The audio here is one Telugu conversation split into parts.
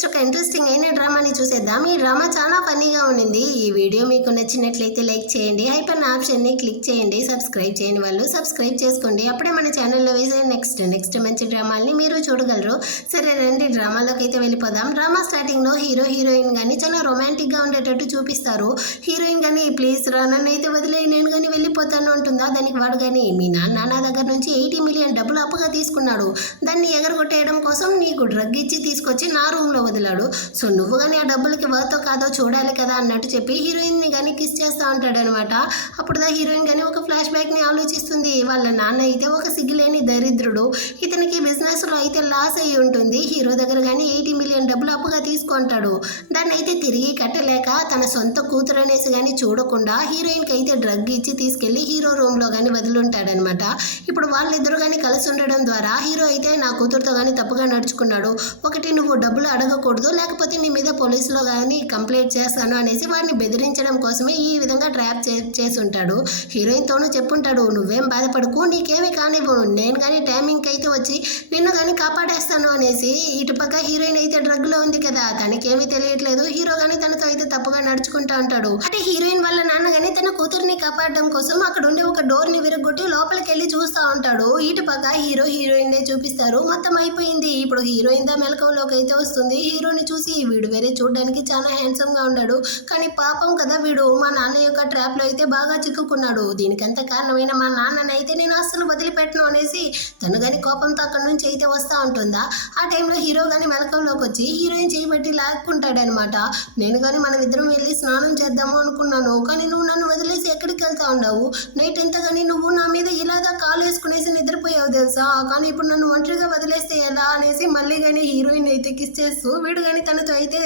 నెక్స్ట్ ఒక ఇంట్రెస్టింగ్ అయిన డ్రామాని చూసేద్దాం. ఈ డ్రామా చాలా ఫన్నీగా ఉండింది. ఈ వీడియో మీకు నచ్చినట్లయితే లైక్ చేయండి, హైపర్ ఆప్షన్ని క్లిక్ చేయండి, సబ్స్క్రైబ్ చేయని వాళ్ళు సబ్స్క్రైబ్ చేసుకోండి. అప్పుడే మన ఛానల్లో వేసే నెక్స్ట్ మంచి డ్రామాల్ని మీరు చూడగలరు. సరే రండి డ్రామాలోకి అయితే వెళ్ళిపోదాం. డ్రామా స్టార్టింగ్లో హీరోయిన్ కానీ చాలా రొమాంటిక్గా ఉండేటట్టు చూపిస్తారు. హీరోయిన్ కానీ ప్లీజ్ రా నన్ను అయితే వదిలే, నేను కానీ వెళ్ళిపోతాను అంటుందా. దానికి వాడు కానీ మీ నాన్న దగ్గర నుంచి 80 మిలియన్ డబ్బులు అప్పుగా తీసుకున్నాడు, దాన్ని ఎగరగొట్టేయడం కోసం నీకు డ్రగ్ ఇచ్చి తీసుకొచ్చి నా రూమ్లో వదిలాడు. సో నువ్వు కానీ ఆ డబ్బులకి వర్తో కాదో చూడాలి కదా అన్నట్టు చెప్పి హీరోయిన్ని కానీ కిస్ చేస్తూ ఉంటాడు అనమాట. అప్పుడు హీరోయిన్ కానీ ఒక ఫ్లాష్ బ్యాక్ని ఆలోచిస్తుంది. వాళ్ళ నాన్న అయితే ఒక సిగ్గులేని దరిద్రుడు, ఇతనికి బిజినెస్లో అయితే లాస్ అయ్యి ఉంటుంది. హీరో దగ్గర కానీ 80 మిలియన్ డబ్బులు అప్పుగా తీసుకుంటాడు, దాన్ని అయితే తిరిగి కట్టలేక తన సొంత కూతురు అనేసి కానీ చూడకుండా హీరోయిన్కి అయితే డ్రగ్ ఇచ్చి తీసుకెళ్లి హీరో రూమ్లో కానీ వదిలింటాడనమాట. ఇప్పుడు వాళ్ళిద్దరూ కానీ కలిసి ఉండడం ద్వారా హీరో అయితే నా కూతురుతో కానీ తప్పుగా నడుచుకున్నాడు, ఒకటి నువ్వు డబ్బులు అడగకూడదు లేకపోతే నీ మీద పోలీసులో కానీ కంప్లైంట్ చేస్తాను అనేసి వాడిని బెదిరించడం కోసమే ఈ విధంగా ట్రాప్ చేసి ఉంటాడు. హీరోయిన్తోనూ చెప్పుంటాడు, నువ్వేం బాధపడకు, నీకేమీ కానివ్వను, నేను కానీ టైమింగ్కి అయితే వచ్చి నిన్ను కానీ కాపాడేస్తాను అనేసి. ఇటుపక్క హీరోయిన్ అయితే డ్రగ్లో ఉంది కదా, తనకేమీ తెలియట్లేదు. హీరో కానీ తనతో అయితే తప్పుగా నడుచుకుంటూ ఉంటాడు. అంటే హీరోయిన్ వాళ్ళ నాన్న కానీ తన కూతురిని కాపాడడం కోసం అక్కడ ఉండి ఒక డోర్ని విరగొట్టి లోపలికి వెళ్ళి చూస్తూ ఉంటాడు. ఇటుపక్క హీరోయిన్ చూపిస్తారు. మొత్తం అయిపోయింది. ఇప్పుడు హీరోయిన్ దా మెలకువలోకి అయితే వస్తుంది. హీరోని చూసి వీడు వేరే చూడడానికి చాలా హ్యాండ్సమ్ గా ఉన్నాడు, కానీ పాపం కదా వీడు మా నాన్న యొక్క ట్రాప్ లో అయితే బాగా చిక్కుకున్నాడు, దీనికంత కారణమైన మా నాన్నని అయితే నేను అస్సలు వదిలిపెట్టను అనేసి తను కానీ కోపంతో అక్కడ నుంచి అయితే వస్తూ ఉంటుందా. ఆ టైంలో హీరో కానీ మెలకువలోకి వచ్చి హీరోయిన్ చేయబట్టి లాక్కుంటాడనమాట. నేను కానీ మనం ఇద్దరం వెళ్ళి స్నానం చేద్దాము అనుకున్నాను, కానీ నువ్వు నన్ను వదిలేసి ఎక్కడికి వెళ్తా ఉన్నావు, నైట్ ఎంత కానీ నువ్వు నా మీద ఇలాగా కాలు వేసుకునేసి నిద్రపోయావు తెలుసా, కానీ ఇప్పుడు నన్ను ఒంటరిగా వదిలేస్తే ఎలా అనేసి మళ్ళీ కానీ హీరోయిన్ అయితే కిస్ చేస్తూ వీడు కానీ తనతో అయితే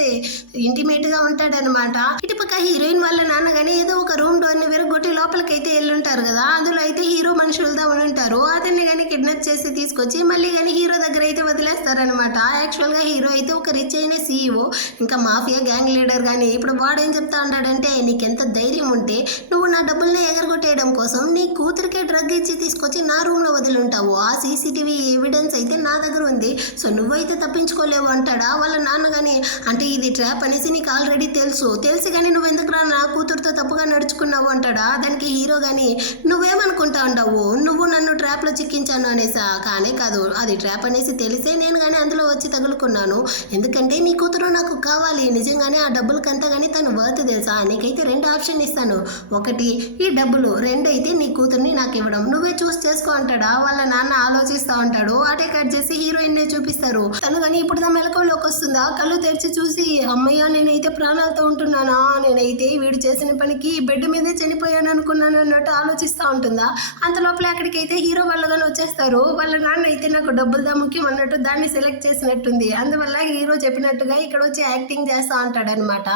ఇంటిమేట్ గా ఉంటాడనమాట. ఇటుపక్క హీరోయిన్ వాళ్ళ నాన్న కానీ ఏదో ఒక రూమ్ డోర్ ని విరగొట్టి లోపలికి అయితే వెళ్ళుంటారు కదా, అందులో అయితే హీరో మనుషులతో ఉంటారు. అతన్ని కానీ కిడ్నాప్ చేసి తీసుకొచ్చి మళ్ళీ కానీ హీరో దగ్గర అయితే వదిలేస్తారనమాట. యాక్చువల్ గా హీరో అయితే ఒక రిచ్ అయిన CEO, ఇంకా మాఫియా గ్యాంగ్ లీడర్ కానీ. ఇప్పుడు వాడు ఏం చెప్తా ఉంటాడంటే, నీకెంత ధైర్యం ఉంటే నువ్వు నా డబ్బుల్ని ఎగరగొట్టేయడం కోసం నీ కూతురికే డ్రగ్ ఇచ్చి తీసుకొచ్చి నా రూమ్ లో వదిలింటావు, ఆ CCTV ఎవిడెన్స్ అయితే నా దగ్గర ఉంది, సో నువ్వైతే తప్పించుకోలేవు అంటాడా వాళ్ళ నాన్న కానీ. అంటే ఇది ట్రాప్ అనేసి నీకు ఆల్రెడీ తెలిసి కానీ నువ్వు ఎందుకురా నా కూతురుతో తప్పుగా నడుచుకున్నావు అంటాడా. దానికి హీరో కానీ నువ్వేమనుకుంటా ఉంటావు, నువ్వు నన్ను ట్రాప్లో చిక్కించాను అనేసా, కానీ కాదు అది ట్రాప్ అనేసి తెలిసే నేను కానీ అందులో వచ్చి తగులుకున్నాను, ఎందుకంటే నీ కూతురు నాకు కావాలి, నిజంగానే ఆ డబ్బులకంతా కానీ తను వర్త్ తెలుసా. నీకైతే 2 ఆప్షన్ ఇస్తాను, ఒకటి ఈ డబ్బులు, 2 అయితే నీ కూతుర్ని నాకు ఇవ్వడం, నువ్వే చూస్ చేసుకో అంటాడా. వాళ్ళ నాన్న ఆలోచిస్తూ ఉంటాడు. అటే కట్ చేసి హీరోయిన్ చూపిస్తారు. తను కానీ ఇప్పుడు నా మెలకువలోకి వస్తుందా, కళ్ళు తెరిచి చూసి అమ్మయ్య నేనైతే ప్రాణాలతో ఉంటున్నానా, నేనైతే వీడు చేసిన పనికి బెడ్ మీదే చనిపోయాను అనుకున్నాను అన్నట్టు ఆలోచిస్తూ ఉంటుందా. అంత లోపల అక్కడికైతే హీరో వాళ్ళు కానీ వచ్చేస్తారు. వాళ్ళ నాన్న అయితే నాకు డబ్బులదా ముఖ్యం అన్నట్టు దాన్ని సెలెక్ట్ చేసినట్టుంది, అందువల్ల హీరో చెప్పినట్టుగా ఇక్కడ వచ్చి యాక్టింగ్ చేస్తూ ఉంటాడనమాట.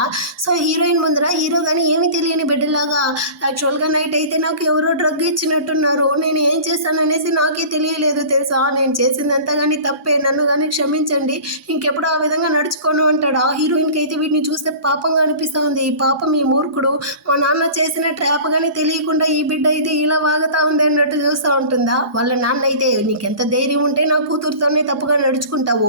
సో హీరోయిన్ ముందర హీరో కానీ ఏమి తెలియని బిడ్డలాగా, యాక్చువల్గా నైట్ అయితే నాకు ఎవరో డ్రగ్ ఇచ్చినట్టున్నారు, నేను ఏం చేశాను అనేసి నాకే తెలియలేదు తెలుసా, నేను చేసిందంతా కానీ తప్పే, నన్ను కానీ క్షమించండి, ఇంకెప్పుడు ఆ విధంగా నడుచుకోను అంటాడా. హీరోయిన్కి అయితే వీటిని చూస్తే పాపంగా అనిపిస్తూ ఉంది. పాపం ఈ మూర్ఖుడు మా నాన్న చేసిన ట్రాప్ కానీ తెలియకుండా ఈ బిడ్డ అయితే ఇలా వాగుతా ఉంది అన్నట్టు చూస్తూ ఉంటుందా. వాళ్ళ నాన్న అయితే నీకెంత ధైర్యం ఉంటే నా కూతురుతోనే తప్పుగా నడుచుకుంటావు,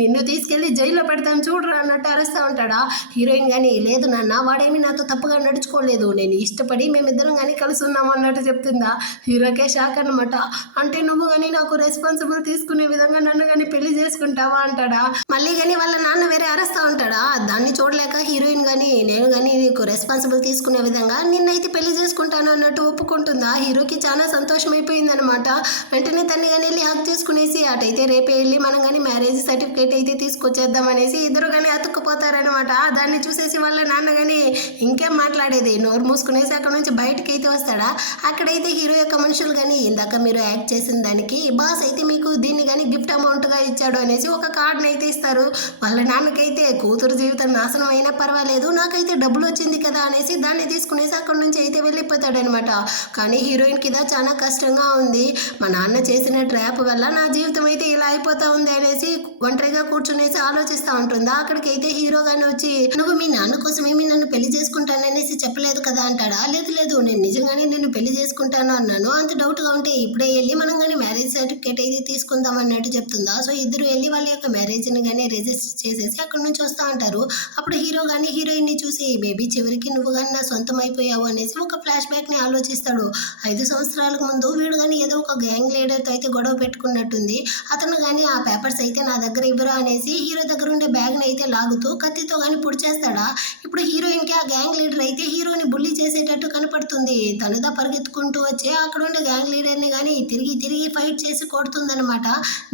నిన్ను తీసుకెళ్లి జైల్లో పెడతాను చూడరా అన్నట్టు అరుస్తూ ఉంటాడా. హీరోయిన్ కానీ లేదు నాన్న వాడేమి నాతో తప్పుగా నడుచుకోలేదు, నేను ఇష్టపడి మేమిద్దరం కానీ కలిసి ఉన్నాము అన్నట్టు చెప్తుందా. హీరోకే షాక్ అనమాట. అంటే నువ్వు కానీ నాకు రెస్పాన్సిబుల్ తీసుకునే విధంగా నన్ను కానీ పెళ్లి చేసుకుంటావా అంటాడా. మళ్ళీ కానీ వాళ్ళ నాన్న వేరే అరుస్తూ ఉంటాడా. దాన్ని చూడలేక హీరోయిన్ కానీ నేను కానీ నీకు రెస్పాన్సిబుల్ తీసుకునే విధంగా నిన్నైతే పెళ్లి చేసుకుంటాను అన్నట్టు ఒప్పుకుంటుందా. హీరోకి చాలా సంతోషం అయిపోయింది అనమాట. వెంటనే తన్ని కానీ వెళ్ళి హక్ చేసుకునేసి అటైతే రేపే వెళ్ళి మనం కానీ మ్యారేజ్ సర్టిఫికేట్ అయితే తీసుకొచ్చేద్దాం అనేసి ఇద్దరు కానీ అతుక్కుపోతారనమాట. దాన్ని చూసేసి వాళ్ళ నాన్న కానీ ఇంకేం మాట్లాడేది, నోరు మూసుకునేసి అక్కడ నుంచి బయటకి అయితే వస్తాడా. అక్కడైతే హీరో యొక్క మనుషులు కానీ ఇందాక మీరు యాక్ట్ చేసిన దానికి బాస్ అయితే మీకు దీన్ని కానీ గిఫ్ట్ అమౌంట్గా ఇచ్చాడు అనేసి ఒక కార్డుని అయితే ఇస్తారు. వాళ్ళ నాన్నకైతే కూతురు జీవితం నాశనం అయినా పర్వాలేదు, నాకైతే డబ్బులు వచ్చింది కదా అనేసి దాన్ని తీసుకునేసి అక్కడ నుంచి అయితే వెళ్ళిపోతాడనమాట. కానీ హీరోయిన్కి ఇదా చాలా కష్టంగా ఉంది, మా నాన్న చేసిన ట్రాప్ వల్ల నా జీవితం అయితే ఇలా అయిపోతా ఉంది అనేసి ఒంటరిగా కూర్చునేసి ఆలోచిస్తూ ఉంటుందా. అక్కడికైతే హీరో కానీ వచ్చి నువ్వు మీ నాన్న కోసం ఏమి నన్ను పెళ్లి చేసుకుంటాననేసి చెప్పలేదు కదా అంటాడా. లేదు నేను నిజంగానే నిన్ను పెళ్లి చేసుకుంటాను అన్నాను, అంత డౌట్గా ఉంటే ఇప్పుడే వెళ్ళి మనం కానీ మ్యారేజ్ సర్టిఫికేట్ అయితే తీసుకుందాం అన్నట్టు చెప్తుందా. సో ఇద్దరు వెళ్ళి వాళ్ళ యొక్క మ్యారేజ్ని కానీ రిజిస్టర్ చేసేసి అక్కడి నుంచి వస్తూ ఉంటారు. అప్పుడు హీరో కానీ హీరోయిన్ని చూసి బేబీ చివరికి నువ్వు కానీ నా సొంతం అయిపోయావు అనేసి ఒక ఫ్లాష్ బ్యాక్ని ఆలోచిస్తాడు. 5 సంవత్సరాలకు ముందు వీడు కానీ ఏదో ఒక గ్యాంగ్ లీడర్తో అయితే గొడవ పెట్టుకున్నట్టుంది. అతను కానీ ఆ పేపర్స్ అయితే నా దగ్గర ఇవ్వరా అనేసి హీరో దగ్గర ఉండే బ్యాగ్ని అయితే లాగుతూ కత్తితో కానీ పొడిచేస్తాడా. ఇప్పుడు హీరోయిన్కి ఆ గ్యాంగ్ లీడర్ అయితే హీరోని బుల్లీ చేసేటట్టు కనపడుతుంది. తనుదా పరిగెత్తుకుంటూ వచ్చి అక్కడ ఉండే గ్యాంగ్ లీడర్ని కానీ తిరిగి తిరిగి ఫైట్ చేసి కొడుతుందనమాట.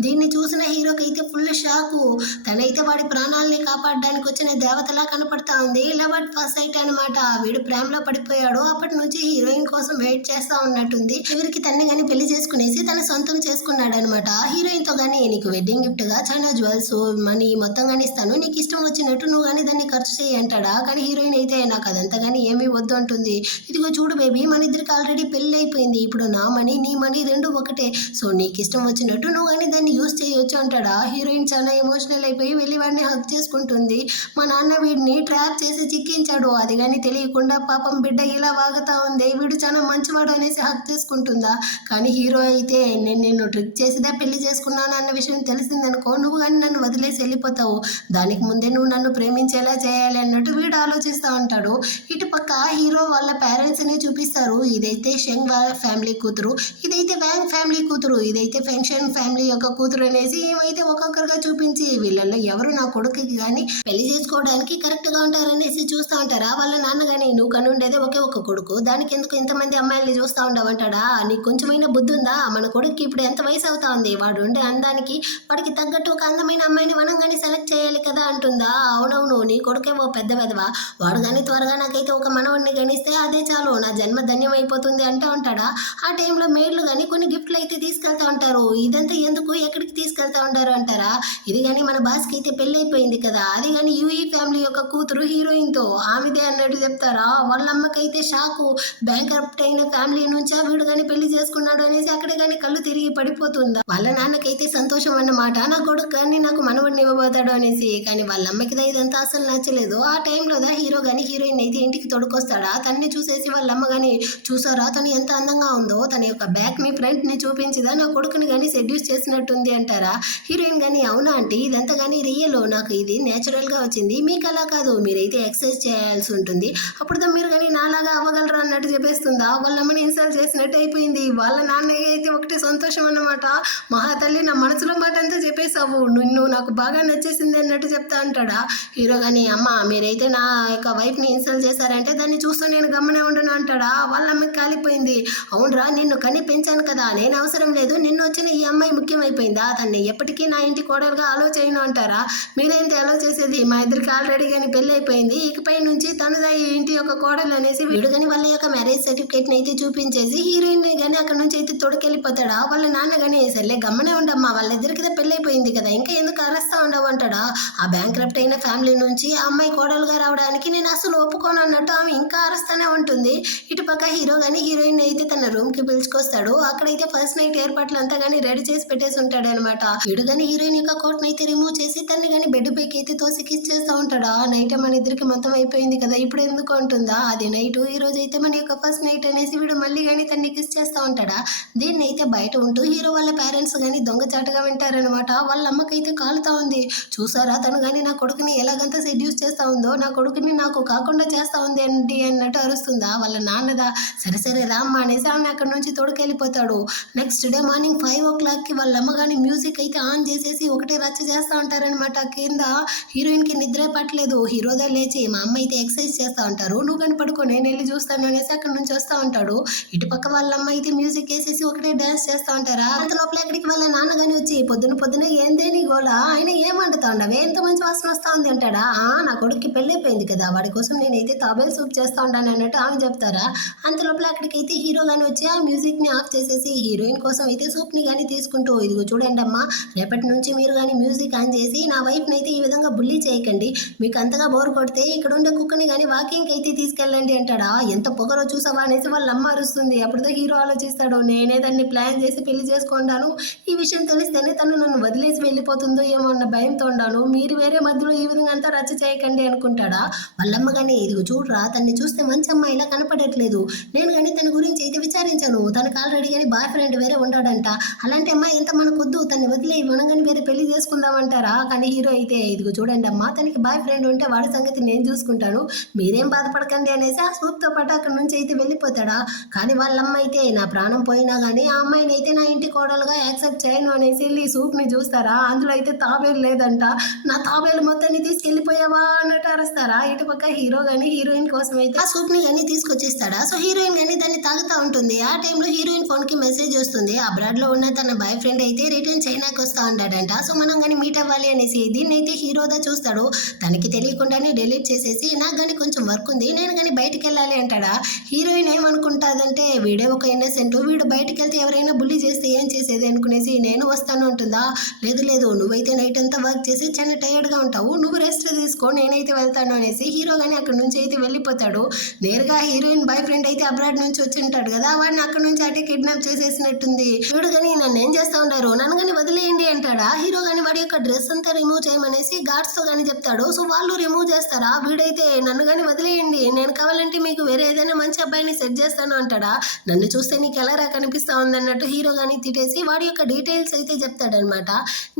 దీన్ని చూసిన హీరోకి అయితే ఫుల్ షాకు. తనైతే వాడి ప్రాణాలని కాపాడడానికి వచ్చిన దేవతలా కనపడతా ఉంది. లవ్ అట్ ఫస్ట్ సైట్ అనమాట. వీడు ప్రేమలో పడిపోయాడు. అప్పటి నుంచి హీరోయిన్ కోసం వెయిట్ చేస్తా ఉన్నట్టుంది. చివరికి తన్ని కానీ పెళ్లి చేసుకునేసి తన సొంతం చేసుకున్నాడు అనమాట. హీరోయిన్ తో గానీ నీకు వెడ్డింగ్ గిఫ్ట్ గా చాలా జ్యువెల్స్ మనీ మొత్తం కానీ ఇస్తాను, నీకు ఇష్టం వచ్చినట్టు నువ్వు కానీ దాన్ని ఖర్చు చేయి అంటాడా. కానీ హీరోయిన్ అయితే నాకు అదంతా కానీ ఏమీ వద్దు అంటుంది. ఇదిగో చూడు బేబీ, మన ఇద్దరికి ఆల్రెడీ పెళ్లి అయిపోయింది. ఇప్పుడు నా మనీ నీ మనీ రెండు ఒకటే. సో నీకు ఇష్టం వచ్చినట్టు నువ్వు కానీ దాన్ని యూజ్ చేయొచ్చు అంటాడా. హీరోయిన్ చాలా ఎమోషనల్ అయిపోయి వెళ్ళి వాడిని హక్ చేసుకుంటుంది. మా నాన్న వీడిని ట్రాప్ చేసి చిక్కించాడు, అది కానీ తెలియకుండా పాపం బిడ్డ ఇలా వాగుతా ఉంది, వీడు చాలా మంచివాడు అనేసి హక్ చేసుకుంటుందా. కానీ హీరో అయితే నేను నిన్ను ట్రిక్ చేసిదా పెళ్లి చేసుకున్నాను అన్న విషయం తెలిసిందనుకో, నువ్వు కానీ నన్ను వదిలేసి వెళ్ళిపోతావు. దానికి ముందే నువ్వు నన్ను ప్రేమించేలా చేయాలి అన్నట్టు వీడు ఆలోచిస్తూ ఉంటాడు. ఇటు పక్క హీరో వాళ్ళ పేరెంట్స్ని చూపిస్తారు. ఇదైతే షెంగ్ ఫ్యామిలీ కూతురు, ఇదైతే వ్యాంగ్ ఫ్యామిలీ కూతురు, ఇదైతే ఫెన్షన్ ఫ్యామిలీ యొక్క కూతురు అనేసి ఏమైతే ఒక్కొక్కరుగా చూపించి వీళ్ళల్లో ఎవరు నా కొడుకుకి కానీ పెళ్లి చేసుకోవడానికి కరెక్ట్ గా ఉంటారనేసి చూస్తూ ఉంటారా. వాళ్ళ నాన్న కానీ నువ్వు కనుండేదే ఒకే ఒక కొడుకు, దానికి ఎందుకు ఇంతమంది అమ్మాయిల్ని చూస్తూ ఉండవంటాడా. నీకు కొంచెమైనా బుద్ధి ఉందా? మన కొడుకు ఇప్పుడు ఎంత వయసు అవుతా ఉంది, వాడు ఉండే అందానికి వాడికి తగ్గట్టు ఒక అందమైన అమ్మాయిని మనం కానీ సెలెక్ట్ చేయాలి కదా అంటుందా. అవునవును, నీ కొడుకే ఓ పెద్ద వెధవా, వాడు కానీ త్వరగా నాకైతే ఒక మనవడిని గణిస్తే అదే చాలు, నా జన్మ ధన్యం అయిపోతుంది అంటూ ఉంటాడా. ఆ టైంలో మేడ్లు కానీ కొన్ని గిఫ్ట్లు అయితే తీసుకెళ్తా ఉంటారు. ఇదంతా ఎందుకు, ఎక్కడికి తీసుకెళ్తా ఉంటారు అంటారా. ఇది కానీ మన బాస్కి అయితే పెళ్ళి అయిపోయింది కదా, అది కానీ యూఈ ఫ్యామిలీ యొక్క కూతురు హీరోయిన్తో ఆమెదే అన్నట్టు చెప్తారా. వాళ్ళ అమ్మకైతే షాకు, బ్యాంక్ కరప్ట్ అయిన ఫ్యామిలీ నుంచి వీడు కానీ పెళ్లి చేసుకున్నాడు అనేసి అక్కడే కానీ కళ్ళు తిరిగి పడిపోతుందా. వాళ్ళ నాన్నకైతే సంతోషం అన్నమాట, నా కొడుకు కానీ నాకు మనవడిని ఇవ్వబోతాడు అనేసి. కానీ వాళ్ళ అమ్మకి ఇదంతా అసలు నచ్చలేదు. ఆ టైంలో హీరో కానీ హీరోయిన్ అయితే ఇంటికి తొడుకొస్తాడా. తన్ని చూసేసి వాళ్ళ అమ్మ కానీ చూసారా తను ఎంత అందంగా ఉందో, తన యొక్క బ్యాక్ ని ఫ్రంట్ ని చూపించిదా నా కొడుకుని కానీ సెడ్యూస్ చేసినట్టుంది అంటారా. హీరోయిన్ కానీ అవునా అంటే ఇదంతా కానీ రియల్, నాకు ఇది నేచురల్ గా వచ్చింది, మీకు అలా కాదు, మీరైతే ఎక్సర్సైజ్ చేయాల్సి ఉంటుంది, అప్పుడు మీరు కానీ నాలాగా అవ్వగలరు అన్నట్టు చెప్పేస్తుందా. వాళ్ళ అమ్మని ఇన్సల్ట్ చేసినట్టు అయిపోయింది. వాళ్ళ నాన్నయ్య అయితే ఒకటే సంతోషం అన్నమాట, మహాతల్లి నా మనసులో మాట అంతా చెప్పేసావు, నిన్ను నాకు బాగా నచ్చేసింది అన్నట్టు చెప్తా అంటాడా. హీరో కానీ అమ్మ మీరైతే నా యొక్క వైఫ్ ని ఇన్సల్ట్ చేశారంటే దాన్ని చూస్తూ నేను గమనే ఉండను అంటాడా. వాళ్ళ అమ్మకి కాలిపోయింది. అవునరా, నిన్ను కని పెంచాను కదా, నేను అవసరం లేదు, నిన్ను వచ్చిన ఈ అమ్మాయి ముఖ్యమైపోయిందా, తన్ని ఎప్పటికీ నా ఇంటి కోడలుగా అలో చేయను అంటారా. మీరైతే అలో చేసేది, మా ఇద్దరికి ఆల్రెడీ కానీ పెళ్లి అయిపోయింది, ఇకపై నుంచి తనదా ఈ ఇంటి యొక్క కోడలు అనేసి వీడు కానీ వాళ్ళ యొక్క మ్యారేజ్ సర్టిఫికేట్ ని అయితే చూపించేసి హీరోయిన్ ని కానీ అక్కడ నుంచి అయితే తొడకెళ్ళిపోతాడా. వాళ్ళ నాన్న కానీ సర్లే గమ్మనే ఉండమ్మా, వాళ్ళిద్దరికి పెళ్లి అయిపోయింది కదా, ఇంకా ఎందుకు అరెస్తా ఉండవు అంటాడా. ఆ బ్యాంక్ కరప్ట్ అయిన ఫ్యామిలీ నుంచి ఆ అమ్మాయి కోడలుగా రావడానికి నేను అసలు ఒప్పుకోను అన్నట్టు ఆమె ఇంకా అరుస్తూనే ఉంటుంది. ఇటు పక్క హీరో కానీ హీరోయిన్ అయితే తన రూమ్ కి పిలుచుకొస్తాడు. అక్కడైతే ఫస్ట్ నైట్ ఏర్పాట్లు అంతా కానీ రెడీ చేసి పెట్టేసి ఉంటాడు అనమాట. వీడు కానీ హీరోయిన్ యొక్క కోట్ అయితే రిమూవ్ చేసి తన్ని కానీ బెడ్ పైకి అయితే తోసి కిస్ చేస్తూ ఉంటాడు. ఆ నైట్ మన ఇద్దరికి మొత్తం అయిపోయింది కదా, ఇప్పుడు ఎందుకు అంటుందా. అది నైట్, ఈ రోజు అయితే మన యొక్క ఫస్ట్ నైట్ అనేసి వీడు మళ్ళీ కానీ తన్ని కిస్ చేస్తూ ఉంటాడా. దీన్ని అయితే బయట ఉంటూ హీరో వాళ్ళ పేరెంట్స్ కానీ దొంగచాటుగా వింటారనమాట. వాళ్ళ అమ్మకైతే కాలుతా ఉంది. చూసారా తను కానీ నా కొడుకుని ఎలాగంతా సెడ్యూస్ చేస్తా ఉందో, నా కొడుకుని నాకు కాకుండా చేస్తా ఉంది ఏంటి అన్నట్టు అరుస్తుందా. వాళ్ళ నాన్నదా సరే సరే రామ్మ అనేసి ఆమె అక్కడ నుంచి తోడుకెళ్ళిపోతాడు. నెక్స్ట్ డే మార్నింగ్ 5 o'clockకి వాళ్ళ అమ్మ కానీ మ్యూజిక్ అయితే ఆన్ చేసేసి ఒకటే రచ్చ చేస్తూ ఉంటారనమాట. కింద హీరోయిన్కి నిద్రే పట్టలేదు. హీరోదా లేచి మా అమ్మ అయితే ఎక్సర్సైజ్ చేస్తూ ఉంటారు, నువ్వు కానీ పడుకో నేను వెళ్ళి చూస్తాను అనేసి అక్కడ నుంచి వస్తూ ఉంటాడు. ఇటు పక్క వాళ్ళ అమ్మ అయితే మ్యూజిక్ వేసేసి ఒకటే డాన్స్ చేస్తూ ఉంటారా. అంత లోపల ఎక్కడికి వాళ్ళ నాన్న కానీ వచ్చి పొద్దున ఏందే నీ గోళ, ఆయన ఏమంటుతా ఉండవే ఎంత మంచి వాసన వస్తా ఉంది అంటాడా. నా కొడుక్కి పెళ్ళైపోయింది కదా, వాడి కోసం నేనైతే తాబేల్ సూప్ చేస్తా ఉంటాను అన్నట్టు ఆమె చెప్తారా. అంత లోపల అక్కడికైతే హీరో కానీ వచ్చి ఆ మ్యూజిక్ ని ఆఫ్ చేసేసి హీరోయిన్ కోసం అయితే సూప్ ని కానీ తీసుకుంటూ ఇదిగో చూడండి అమ్మా, రేపటి నుంచి మీరు కానీ మ్యూజిక్ ఆన్ చేసి నా వైఫ్ అయితే ఈ విధంగా బుల్లీ చేయకండి, మీకు అంతగా బోర్ కొడితే ఇక్కడ ఉండే కుక్కని కానీ వాకింగ్ అయితే తీసుకెళ్ళండి అంటాడా. ఎంత పొగరో చూసావా అనేసి వాళ్ళ అమ్మ అరుస్తుంది. అప్పుడుతో హీరో ఆలోచిస్తాడు, నేనే దాన్ని ప్లాన్ చేసి పెళ్లి చేసుకుంటాను, ఈ విషయం తెలిస్తేనే తను నన్ను వదిలేసి వెళ్ళిపోతుందో ఏమో అన్న భయంతో ఉన్నాను, మీరు వేరే మధ్యలో ఈ విధంగా అంతా రచ్చ చేయకండి అనుకుంటాడా. వాళ్ళమ్మ కానీ ఇదిగో చూడరా, తన్ని చూస్తే మంచి అమ్మాయిలా కనపడట్లేదు, నేను కానీ తన గురించి అయితే విచారించాను, తనకు ఆల్రెడీ కానీ బాయ్ ఫ్రెండ్ వేరే ఉంటాడంట, అలాంటి అమ్మాయి ఎంత మనకొద్దు, తన్ని వదిలి వదిలే మనం కానీ వేరే పెళ్లి చేసుకుందామంటారా? కానీ హీరో అయితే ఇదిగో చూడండి అమ్మా తనకి బాయ్ ఫ్రెండ్ ఉంటే వాడి సంగతి నేను చూసుకుంటాను, మీరేం బాధపడకండి అనేసి ఆ సూప్తో పాటు అక్కడ నుంచి అయితే వెళ్ళిపోతాడా. కానీ వాళ్ళమ్మ అయితే నా ప్రాణం పోయినా కానీ ఆ అమ్మాయిని అయితే నా ఇంటి కోడలుగా యాక్సెప్ట్ చేయను అనేసి వెళ్ళి సూప్ని చూస్తారా. అందులో అయితే తాబేలు లేదంట. నా తాబేలు మొత్తాన్ని తీసుకెళ్ళిపోయావా అన్నట్టు అరుస్తారా. ఇటుపక్క హీరో కానీ హీరోయిన్ కోసం అయితే ఆ సూప్ని కానీ తీసుకొచ్చిస్తాడా. సో హీరోయిన్ కానీ దాన్ని తాగుతూ ఉంటుంది. ఆ టైంలో హీరోయిన్ ఫోన్కి మెసేజ్ వస్తుంది. అబ్రాడ్లో ఉన్న తన బాయ్ ఫ్రెండ్ అయితే రిటర్న్ చైనాకి వస్తూ ఉంటాడంట. సో మనం కానీ మీట్ అవ్వాలి అనేసి దీన్ని అయితే హీరోదా చూస్తాడు. తనకి తెలియకుండానే డిలీట్ చేసేసి నాకు కానీ కొంచెం వర్క్ ఉంది, నేను కానీ బయటికి వెళ్ళాలి అంటాడా. హీరోయిన్ ఏమనుకుంటాదంటే వీడే ఒక ఇన్నసెంట్, వీడు బయటికి వెళ్తే ఎవరైనా బుల్లి చేస్తే ఏం చేసేది అనుకునేసి నేను వస్తాను ఉంటుందా. లేదు లేదు, నువ్వైతే నైట్ అంతా వర్క్ చేసి చాలా టైర్డ్గా ఉంటావు, నువ్వు రెస్ట్ తీసుకో, నేనైతే వెళ్తాను అనేసి హీరో కానీ అక్కడ నుంచి అయితే వెళ్ళిపోతాడు. నేరుగా హీరోయిన్ బాయ్ ఫ్రెండ్ అయితే అబ్రాడ్ నుంచి వచ్చి ఉంటాడు కదా, వాడిని అక్కడ నుంచి అటే కిడ్నాప్ చేసేసినట్టుంది. వీడు కానీ నన్ను ఏం చేస్తా ఉంటారు, నన్ను కానీ వదిలేయండి అంటాడా. హీరో కానీ వాడి యొక్క డ్రెస్ అంతా రిమూవ్ చేయమనేసి గార్డ్స్తో కానీ చెప్తాడు. సో వాళ్ళు రిమూవ్ చేస్తారా. వీడైతే నన్ను కానీ వదిలేయండి, నేను కావాలంటే మీకు వేరే ఏదైనా మంచి అబ్బాయిని సెట్ చేస్తాను అంటాడా. నన్ను చూస్తే నీకు ఎలా రా కనిపిస్తా ఉందన్నట్టు హీరో కానీ తిట్టేసి వాడి యొక్క డీటెయిల్స్ అయితే చెప్తాడనమాట.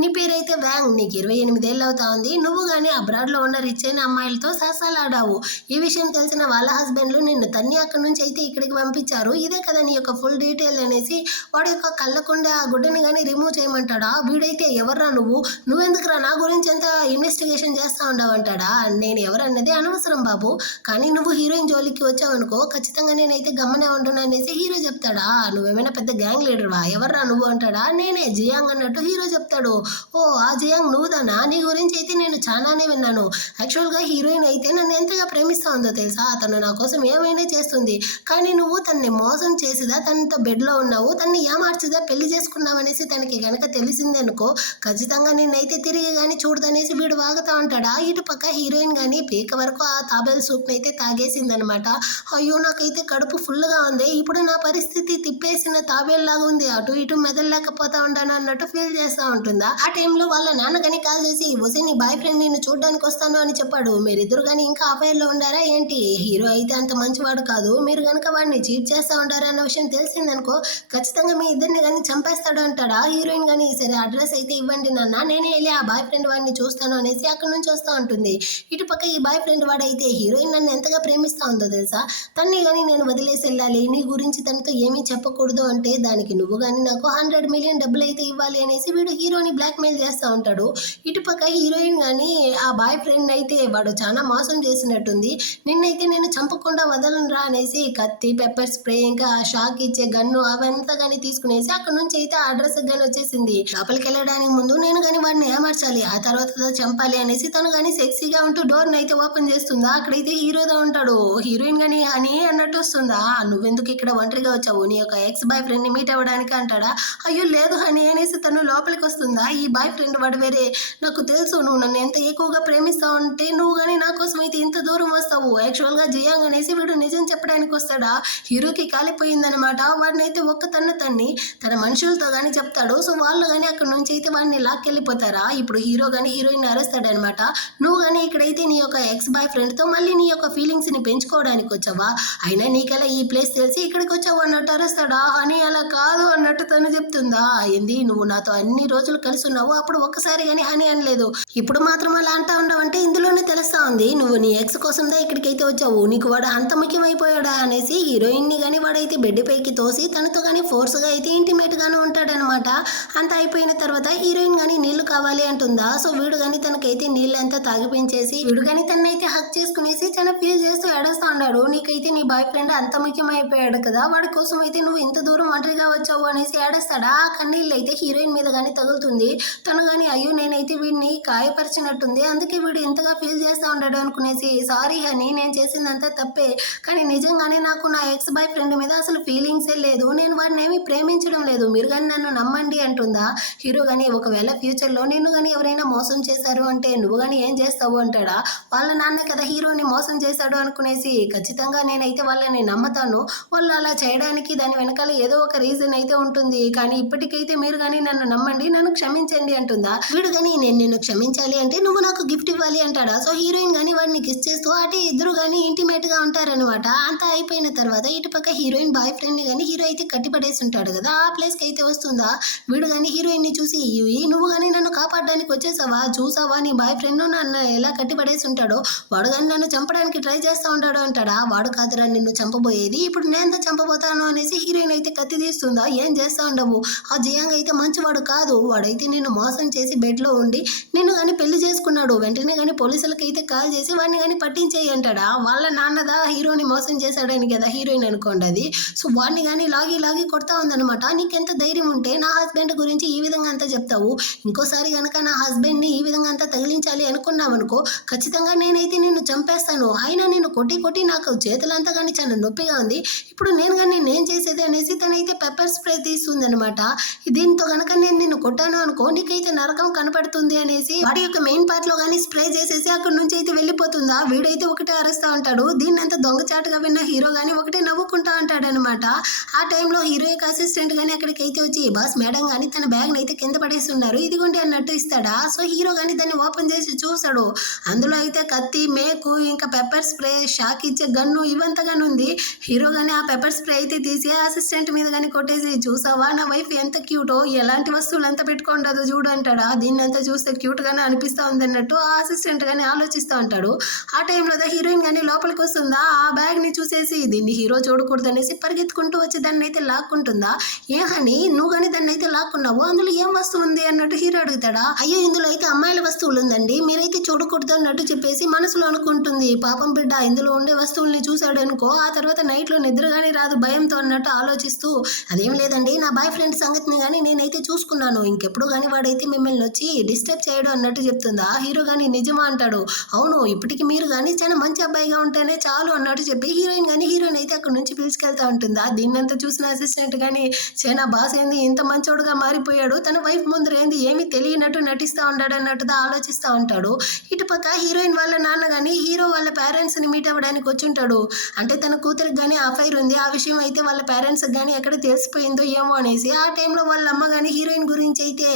నీ పేరైతే వ్యాంగ్, నీకు 28 ఏళ్ళు అవుతా ఉంది, నువ్వు కానీ అబ్రాడ్లో ఉన్న రిచ్ అయిన అమ్మాయిలతో సరసాలాడావు. ఈ విషయం తెలిసిన వాళ్ళ హస్బెండ్లు నిన్ను తన్ని అక్కడి నుంచి అయితే ఇక్కడికి పంపించారు, ఇదే కదా నీ యొక్క ఫుల్ డీటెయిల్ అనేసి వాడి యొక్క కళ్ళకుండా ఆ గుడ్డని కానీ రిమూవ్ చేయమంటాడా. వీడైతే ఎవర్రా నువ్వెందుకురా నా గురించి ఎంత ఇన్వెస్టిగేషన్ చేస్తా ఉండవంటాడా. నేను ఎవరన్నది అనవసరం బాబు, కానీ నువ్వు హీరోయిన్ జోలికి వచ్చావనుకో ఖచ్చితంగా నేనైతే గమ్మనే ఉంటున్నా అనేసి హీరో చెప్తాడా. నువ్వేమైనా పెద్ద గ్యాంగ్ లీడర్వా, ఎవర్రా నువ్వు అంటాడా. నేనే జియాంగ్ అన్నట్టు హీరో చెప్తాడు. ఓ ఆ జియాంగ్ నువ్వుదానా, నీ గురించి అయితే నేను చాలానే విన్నాను. యాక్చువల్గా హీరోయిన్ అయితే నన్ను ఎంతగా ప్రేమిస్తా ఉందో తెలుసా, తను నా కోసం ఏమైనా చేస్తుంది, కానీ నువ్వు తనని మోసం చేసిదా, తనతో బెడ్లో ఉన్నావు, తనని ఏమార్చిదా పెళ్లి చేసుకున్నావు అనేసి తనకి గనక తెలిసిందనుకో ఖచ్చితంగా నిన్నైతే తిరిగి కానీ చూడదనేసి వీడు వాగుతా ఉంటాడా. ఇటు పక్క హీరోయిన్ కానీ పీక వరకు ఆ తాబేల్ సూప్ని అయితే తాగేసిందనమాట. అయ్యో నాకైతే కడుపు ఫుల్గా ఉంది, ఇప్పుడు నా పరిస్థితి తిప్పేసిన తాబేల్లాగా ఉంది, అటు ఇటు మెదలలేకపోతా ఉంటాను అన్నట్టు ఫీల్ చేస్తూ ఉంటుందా. ఆ టైంలో వాళ్ళ నాన్న కానీ కాల్ చేసి వసి నీ బాయ్ ఫ్రెండ్ నిన్ను చూడడానికి వస్తాను అని చెప్పాడు, మీరిద్దరు కానీ ఇంకా అఫైర్లో ఉండారా ఏంటి, హీరో అయితే అంత మంచివాడు కాదు, మీరు కనుక వాడిని చీట్ చేస్తూ ఉంటారా అన్న విషయం తెలిసిందనుకో ఖచ్చితంగా మీ ఇద్దరిని కానీ చంపేస్తాడు అంటాడా. హీరోయిన్ కానీ సరే అడ్రస్ అయితే ఇవ్వండి నాన్న, నేనే వెళ్ళి ఆ బాయ్ ఫ్రెండ్ వాడిని చూస్తాను అనేసి అక్కడ నుంచి వస్తూ ఉంటుంది. ఇటు పక్క ఈ బాయ్ ఫ్రెండ్ వాడైతే హీరోయిన్ నన్ను ఎంతగా ప్రేమిస్తూ ఉందో తెలుసా, తన్ని కానీ నేను వదిలేసి వెళ్ళాలి, నీ గురించి తనతో ఏమీ చెప్పకూడదు అంటే దానికి నువ్వు కానీ నాకు 100 మిలియన్ డబ్బులు అయితే ఇవ్వాలి అనేసి వీడు హీరోని బ్లాక్మెయిల్ చేస్తూ ఉంటాడు. ఇటు పక్క హీరోయిన్ కానీ ఆ బాయ్ ఫ్రెండ్ అయితే వాడు చాలా మోసం చేసినట్టుంది, నిన్నైతే నేను చంపకుండా వదలను రా అనేసి కత్తి పెప్పర్ స్ప్రే ఇంకా షాక్ ఇచ్చే గన్ను అవంతా కానీ తీసుకునేసి అక్కడ నుంచి అయితే ఆ అడ్రస్ కానీ వచ్చేసింది. లోపలికి వెళ్ళడానికి ముందు నేను కానీ వాడిని ఏమార్చాలి, ఆ తర్వాత చంపాలి అనేసి తను కానీ సెక్సీగా ఉంటూ డోర్ అయితే ఓపెన్ చేస్తుందా. అక్కడైతే హీరోదా ఉంటాడు. హీరోయిన్ కానీ హనీ అన్నట్టు వస్తుందా, నువ్వెందుకు ఇక్కడ ఒంటరిగా వచ్చావు, నీ యొక్క ఎక్స్ బాయ్ ఫ్రెండ్ ని మీట్ అవ్వడానికి అంటాడా. అయ్యో లేదు హనీ అనేసి తను లోపలికి వస్తుందా. ఈ బాయ్ ఫ్రెండ్ వాడు వేరే, నాకు తెలుసు నువ్వు నన్ను ఎంత ఎక్కువగా ప్రేమిస్తావు అంటే నువ్వు కానీ నా కోసం అయితే ఇంత దూరం వస్తావు, యాక్చువల్గా జియాంగ్ అనేసి వీడు నిజం చెప్పడానికి వస్తాడా. హీరోకి కాలిపోయిందనమాట, వాడిని అయితే ఒక్క తన్ని తన మనుషులతో కానీ చెప్తాడు. సో వాళ్ళు కానీ అక్కడ నుంచి అయితే వాడిని లాక్కెళ్ళిపోతారా. ఇప్పుడు హీరో కానీ హీరోయిన్ అరుస్తాడనమాట, నువ్వు కానీ ఇక్కడైతే నీ యొక్క ఎక్స్ బాయ్ ఫ్రెండ్తో మళ్ళీ నీ యొక్క ఫీలింగ్స్ని పెంచుకోవడానికి వచ్చావా, అయినా నీకెలా ఈ ప్లేస్ తెలిసి ఇక్కడికి వచ్చావు అన్నట్టు అరుస్తాడా. అని అలా కాదు అన్నట్టు తను చెప్తుందా. ఏంది నువ్వు నాతో అన్ని రోజులు కలిసి ఉన్నావు, అప్పుడు ఒక్కసారి కానీ హనీ అనలేదు, ఇప్పుడు మాత్రం అలా అంటా ఉండవంటే ఇందులోనే తెలుస్తా ఉంది నువ్వు నీ ఎక్స్ కోసందా ఇక్కడికైతే వచ్చావు, నీకు వాడు అంత ముఖ్యమైపోయాడా అనేసి హీరోయిన్ని కానీ వాడైతే బెడ్ పైకి తోసి తనతో కానీ ఫోర్స్గా అయితే ఇంటిమేట్ గానే ఉంటాడనమాట. అంత అయిపోయిన తర్వాత హీరోయిన్ కానీ నీళ్లు కావాలి అంటుందా. సో వీడు కానీ తనకైతే నీళ్ళంతా తాగిపించేసి వీడు కానీ తనైతే హక్ చేసుకునేసి చాలా ఫీల్ చేస్తూ ఏడుస్తా ఉన్నాడు. నీకైతే నీ బాయ్ ఫ్రెండ్ అంత ముఖ్యమైపోయాడు కదా, వాడి కోసం అయితే నువ్వు ఇంత దూరం ఒంటరిగా వచ్చావు అనేసి ఏడుస్తాడా. ఆ కన్నీళ్ళు అయితే హీరోయిన్ మీద కానీ తగులుతుంది. తను కానీ అయ్యో నేనైతే వీడిని గాయపరిచినట్టుంది, అందుకే వీడు ఇంతగా ఫీల్ చేస్తూ ఉంటాడు అనుకునేసి సారీ హనీ నేను చేసిందంతా తప్పే, కానీ నిజంగానే నాకు నా ఎక్స్ బాయ్ ఫ్రెండ్ మీద అసలు ఫీలింగ్సే లేదు, నేను వాడిని ఏమీ ప్రేమించడం లేదు, మీరు కానీ నన్ను నమ్మండి అంటుందా. హీరో కానీ ఒకవేళ ఫ్యూచర్లో నిన్ను కానీ ఎవరైనా మోసం చేశారు అంటే నువ్వు కానీ ఏం చేస్తావు అంటాడా. వాళ్ళ నాన్న కదా హీరోని మోసం చేశాడు అనుకునేసి ఖచ్చితంగా నేనైతే వాళ్ళని నమ్ముతాను, వాళ్ళు అలా చేయడానికి దాని వెనకాల ఏదో ఒక రీజన్ అయితే ఉంటుంది, కానీ ఇప్పటికైతే మీరు కానీ నన్ను నమ్మండి, నన్ను క్షమించండి అంటుందా. వీడు కానీ నేను నిన్ను క్షమించాలి అంటే నువ్వు నాకు గిఫ్ట్ ఇవ్వాలి అంటాడా. సో హీరోయిన్ కానీ వాడిని కిస్ చేస్తూ అటు ఇద్దరు కానీ ఇంటిమేట్ గా ఉంటారనమాట. అంతా అయిపోయిన తర్వాత ఇటు పక్క హీరోయిన్ బాయ్ ఫ్రెండ్ ని కానీ హీరో అయితే కట్టిపడేసి ఉంటాడు కదా, ఆ ప్లేస్ కి అయితే వస్తుందా. వీడు కానీ హీరోయిన్ హీరోయిన్ ని చూసి నువ్వు కానీ నన్ను కాపాడడానికి వచ్చేసావా, చూసావా నీ బాయ్ ఫ్రెండ్ నన్ను ఎలా కట్టిపడేసి ఉంటాడో, వాడు కానీ నన్ను చంపడానికి ట్రై చేస్తూ ఉంటాడు అంటాడా. వాడు కాదురా నిన్ను చంపబోయేది, ఇప్పుడు నేను చంపబోతాను అనేసి హీరోయిన్ అయితే కత్తి తీస్తుందా. ఏం చేస్తా ఉండవు, ఆ జియాంగ్ అయితే మంచివాడు కాదు, వాడైతే నిన్ను మోసం చేసి బెడ్లో ఉండి నిన్ను కానీ పెళ్లి చేసుకున్నాడు, వెంటనే కానీ పోలీసులకి అయితే కాల్ చేసి వాడిని కానీ పట్టించేయి అంటాడా. వాళ్ళ నాన్నదా హీరోని మోసం చేశాడని కదా హీరోయిన్ అనుకోండి అది. సో వాడిని కానీ లాగి కొడతా ఉందనమాట. నీకెంత ధైర్యం ఉంటే నా హస్బెండ్ గురించి ఈ విధంగా అంతా చెప్తావు, ఇంకోసారి కనుక నా హస్బెండ్ని ఈ విధంగా అంతా తగిలించాలి అనుకున్నావనుకో ఖచ్చితంగా నేనైతే నిన్ను చంపేస్తాను. అయినా నేను కొట్టి నాకు చేతులంతా కానీ చాలా నొప్పిగా ఉంది, ఇప్పుడు నేను కానీ నేను చేసేది అనేసి తనైతే పెప్పర్ స్ప్రే తీస్తుంది అనమాట. దీంతో కనుక నేను నిన్ను కొట్టాను అనుకో నీకైతే నరకం కనపడుతుంది అనేసి వాడి యొక్క మెయిన్ పార్ట్ లో కానీ స్ప్రే చేసేసి అక్కడ నుంచి అయితే వెళ్ళిపోతుందా. వీడైతే ఒకటే అరుస్తా ఉంటాడు. దీన్ని అంత దొంగచాటుగా విన్న హీరో గానీ ఒకటే నవ్వుకుంటా ఉంటాడు అనమాట. ఆ టైంలో హీరో యొక్క అసిస్టెంట్ గానీ అక్కడికి అయితే వచ్చి బాస్ మేడం గానీ తన బ్యాగ్ అయితే కింద పడేస్తున్నారు, ఇదిగోండి అన్నట్టు ఇస్తాడా. సో హీరో గానీ దాన్ని ఓపెన్ చేసి చూస్తాడు. అందులో అయితే కత్తి, మేకు, ఇంకా పెప్పర్ స్ప్రే, షాక్ ఇచ్చే గన్ను ఇవంతా గానీ ఉంది. హీరో గానీ ఆ పెప్పర్ స్ప్రే అయితే తీసి అసిస్టెంట్ మీద కానీ కొట్టేసి, చూసావా నా వైఫ్ ఎంత క్యూటో, ఎలాంటి వస్తువులు అంతా పెట్టుకోండదు చూడు అంటాడా. దీన్ని అంతా చూస్తే క్యూట్ గానే అనిపిస్తా ఉంది అన్నట్టు ఆ అసిస్టెంట్ గానీ ఆలోచిస్తూ ఉంటాడు. ఆ టైంలో హీరోయిన్ గానీ లోపలికి వస్తుందా, ఆ బ్యాగ్ ని చూసేసి దీన్ని హీరో చూడకూడదు అనేసి పరిగెత్తుకుంటూ వచ్చి దాన్ని అయితే లాక్కుంటుందా. ఏ హనీ నువ్వు కానీ దాన్ని అయితే లాక్కున్నావు, అందులో ఏం వస్తువు ఉంది అన్నట్టు హీరో అడుగుతాడా. అయ్యో ఇందులో అయితే అమ్మాయిల వస్తువులు ఉందండి, మీరైతే చూడకూడదు అన్నట్టు చెప్పేసి మనసులో అనుకుంటుంది. పాపం బిడ్డ ఇందులో ఉండే వస్తువుల్ని చూశాడు అనుకో ఆ తర్వాత నైట్ లో నిద్రగానే రాదు భయంతో అన్నట్టు ఆలోచిస్తూ, అదేం లేదండి నా బాయ్ ఫ్రెండ్ సంగతిని కానీ నేనైతే చూసుకున్నాను, ఇంకెప్పుడు కానీ వాడైతే మిమ్మల్ని వచ్చి డిస్టర్బ్ చేయడం అన్నట్టు చెప్తుందా. హీరో కానీ నిజమా అంటాడు. అవును ఇప్పటికి మీరు కానీ చాలా మంచి అబ్బాయిగా ఉంటేనే చాలు అన్నట్టు చెప్పి హీరోయిన్ అయితే అక్కడ నుంచి పిలుచుకెళ్తా ఉంటుందా. దీన్నంతా చూసిన అసిస్టెంట్ కానీ నా బాస్ ఏంది ఇంత మంచోడుగా మారిపోయాడు, తన వైఫ్ ముందర ఏంది ఏమీ తెలియనట్టు నటిస్తూ ఉంటాడు అన్నట్టుగా ఆలోచిస్తూ ఉంటాడు. ఇటుపక్క హీరోయిన్ వాళ్ళ నాన్న కానీ హీరో వాళ్ళ పేరెంట్స్ ని మీట్ అవ్వడానికి వచ్చి ఉంటాడు. అంటే తన కూతురికి కానీ అఫైర్ ఉంది, ఆ విషయం అయితే వాళ్ళ పేరెంట్స్ కానీ ఎక్కడ తెలిసిపోయిందో ఏమో అనేసి. ఆ టైంలో వాళ్ళ అమ్మ కానీ హీరోయిన్ గురించి అయితే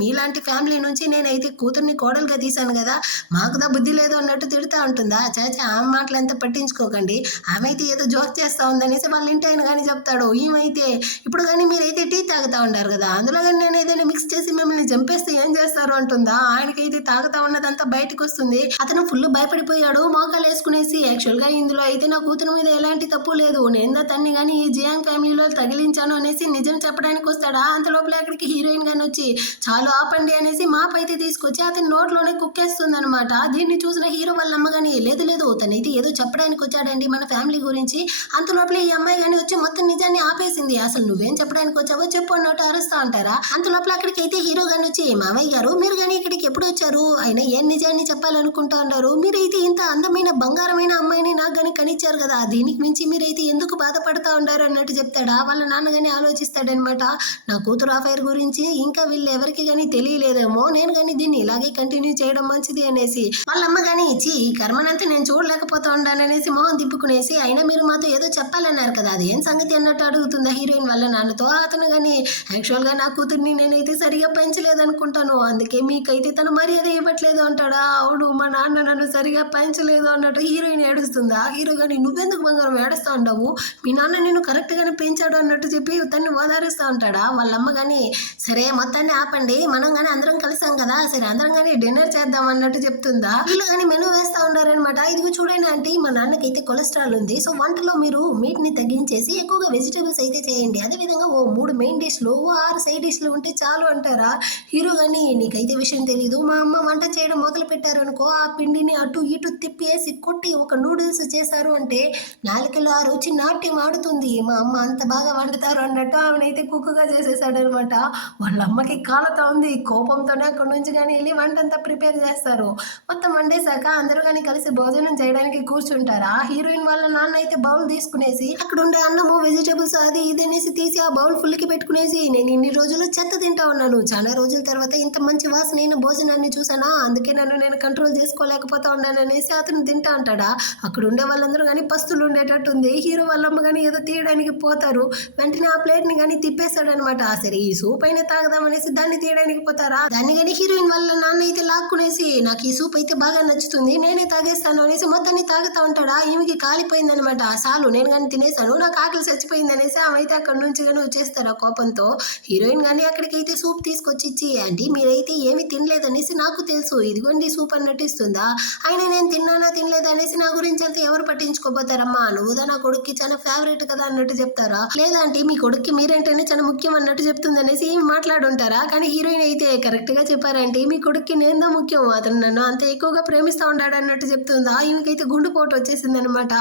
మీలాంటి ఫ్యామిలీ నుంచి నేనైతే కూతుర్ని కోడలుగా తీశాను కదా, మాకుదా బుద్ధి లేదు అన్నట్టు తిడుతూ ఉంటుందా. చాచా ఆ మాటలంతా పట్టించుకోకండి, ఆమె అయితే ఏదో జోక్ చేస్తూ ఉందనేసి వాళ్ళ ఇంటి ఆయన కానీ చెప్తాడు. ఈమైతే ఇప్పుడు కానీ మీరైతే టీ తాగుతూ ఉంటారు కదా, అందులో కానీ నేను ఏదైనా మిక్స్ చేసి మిమ్మల్ని చంపేస్తే ఏం చేస్తారు అంటుందా. ఆయనకైతే తాగుతా ఉన్నదంతా బయటకు వస్తుంది. అతను ఫుల్ భయపడిపోయాడు, మోకాలు వేసుకునేసి. యాక్చువల్ గా ఇందులో అయితే నా కూతురు మీద ఎలాంటి తప్పు లేదు, నేను తన్ని కానీ ఈ జియాంగ్ ఫ్యామిలీలో తగిలించాను అనేసి నిజం చెప్పడానికి వస్తాడా. అంత లోపల అక్కడికి హీరోయిన్ గాని వచ్చి చాలు ఆపండి అనేసి మాప్ అయితే తీసుకొచ్చి అతని నోట్లోనే కుక్కేస్తుంది అనమాట. దీన్ని చూసిన హీరో వాళ్ళ అమ్మ కానీ లేదు తనైతే ఏదో చెప్పడానికి వచ్చాడండి మన ఫ్యామిలీ గురించి. అంత లోపల ఈ అమ్మాయి కానీ వచ్చి మొత్తం నిజాన్ని ఆపేసింది. అసలు నువ్వేం చెప్పడానికి వచ్చావో చెప్పు అన్నట్టు అరుస్తా ఉంటారా. అంత లోపల అక్కడికి అయితే హీరో గాని వచ్చి మామయ్య గారు మీరు కానీ ఇక్కడికి ఎప్పుడు వచ్చారు, అయినా ఏం నిజాన్ని చెప్పాలనుకుంటా ఉన్నారు, మీరైతే ఇంత అందమైన బంగారమైన అమ్మాయిని నాకు కానీ కనిచ్చారు కదా, దీనికి మించి మీరైతే ఎందుకు బాధపడతా ఉన్నారు అన్నట్టు చెప్తాడా. వాళ్ళ నాన్న కానీ ఆలోచిస్తాడనమాట. నా కూతురు అఫైర్ గురించి ఇంకా వీళ్ళు ఎవరికి కానీ తెలియలేదేమో, నేను కానీ దీన్ని ఇలాగే కంటిన్యూ చేయడం మంచిది అనేసి. వాళ్ళ అమ్మ కానీ ఇచ్చి ఈ కర్మనంతా నేను చూడలేకపోతా ఉన్నాననేసి మొహం తిప్పుకునేసి, అయినా మీరు మాతో ఏదో చెప్పాలన్నారు కదా, అది ఏం సంగతి అన్నట్టు అడుగుతుందా హీరోయిన్ వాళ్ళ నాన్నతో. అతను కానీ యాక్చువల్ గా నా కూతుర్ని నేనైతే సరిగా పెంచలేదనుకుంటాను, అందుకే మీకైతే తను మర్యాద ఇవ్వట్లేదు అంటాడా. అవును మా నాన్న నన్ను సరిగా పెంచలేదు అన్నట్టు హీరోయిన్ ఏడుస్తుందా. హీరో కానీ నువ్వెందుకు బంగారం ఏడుస్తా ఉండవు, మీ నాన్న నేను కరెక్ట్ గానే పెంచాడు అన్నట్టు చెప్పి తన్ని ఓదారుస్తూ ఉంటాడా. వాళ్ళ అమ్మ కానీ సరే మొత్తాన్ని ఆపండి, మనం కానీ అందరం కలిసాం కదా, సరే అందరం కానీ డిన్నర్ చేద్దాం అన్నట్టు చెప్తుందా. వీళ్ళు కానీ మెనూ వేస్తా ఉన్నారనమాట. ఇదిగో చూడండి ఆంటీ మా నాన్నకైతే కొలెస్ట్రాల్ ఉంది, సో వంటలో మీరు మీట్ ని తగ్గించేసి ఎక్కువగా వెజిటేబుల్స్ అయితే చేయండి, అదేవిధంగా ఓ 3 మెయిన్ డిష్లు 6 సైడ్ డిష్లు ఉంటే చాలు అంటారా. హీరో కానీ నీకైతే విషయం తెలీదు, మా అమ్మ వంట చేయడం మొదలు పెట్టారనుకో ఆ పిండిని అటు ఇటు తిప్పేసి కొట్టి ఒక నూడిల్స్ చేశారు అంటే నాలుకలో ఆ రుచి నాట్యం ఆడుతుంది, మా అమ్మ అంత బాగా వండుతారు అన్నట్టు ఆమెనైతే కుక్కుగా చేసేసాడనమాట. వాళ్ళ అమ్మకి కాలుతా ఉంది, కోపంతోనే అక్కడి నుంచి కానీ వెళ్ళి వంట అంతా ప్రిపేర్ చేస్తారు. మొత్తం వండేశాక అందరూ కానీ కలిసి భోజనం చేయడానికి కూర్చుంటారా. హీరోయిన్ వాళ్ళ నాన్న అయితే బౌల్ తీసుకునేసి అక్కడ ఉండే అన్నము వెజిటేబుల్స్ అది ఇది అనేసి తీసి ఆ బౌల్ ఫుల్కి పెట్టుకునేసి, నేను ఇన్ని రోజులు చెత్త తింటా ఉన్నాను, చాలా రోజుల తర్వాత ఇంత మంచి వాసనైన భోజనాన్ని చూసానా, అందుకే నన్ను నేను కంట్రోల్ చేసుకోలేకపోతా ఉన్నాను అనేసి అతను తింటా అంటాడా. అక్కడ ఉండే వాళ్ళందరూ కానీ పస్తులు ఉండేటట్టుంది. హీరో వాళ్ళమ్మ కానీ ఏదో తీయడానికి పోతారు, వెంటనే ఆ ప్లేట్ ని కానీ తిప్పేస్తాడనమాట. సరే ఈ సూప్ అయినా తాగదాం అనేసి దాన్ని తీయడానికి పోతారా. దాన్ని కానీ హీరోయిన్ వాళ్ళ నాన్న అయితే లాక్కునేసి నాకు ఈ సూప్ అయితే బాగా నచ్చుతుంది నేనే తాగేస్తాను అనేసి మొత్తాన్ని తాగుతా ఉంటాడా. ఈమెకి కాలిపోయిందనమాట. సాలు నేను కానీ తినేసాను నాకు ఆకలి చచ్చిపోయింది అనేసి ఆమె అయితే అక్కడ నుంచి కానీ వచ్చేస్తారు ఆ కోపంతో. హీరోయిన్ కానీ అక్కడికైతే సూప్ తీసుకొచ్చి ఇచ్చి అంటే మీరైతే ఏమి తినలేదనేసి నాకు తెలుసు ఇదిగోండి సూప్ అని నటిస్తుందా. అయినా నేను తిన్నానా తినలేదా అనేసి నా గురించి అంతా ఎవరు పట్టించుకోపోతారమ్మా, నువ్వుదా నా కొడుక్కి చాలా ఫేవరెట్ కదా అన్నట్టు చెప్తారా, లేదంటే మీ కొడుక్కి మీరేంటనే చాలా ముఖ్యం అన్నట్టు చెప్తుంది అనేసి మాట్లాడుంటారా. కానీ హీరోయిన్ అయితే కరెక్ట్ గా చెప్పారంటే మీ కొడుక్కి నేందో ముఖ్యం, అతను నన్ను అంత ఎక్కువగా ప్రేమిస్తా ఉన్నాడు అన్నట్టు చెప్తుందా. ఈమెకైతే గుండెపోటు వచ్చేసింది అనమాట.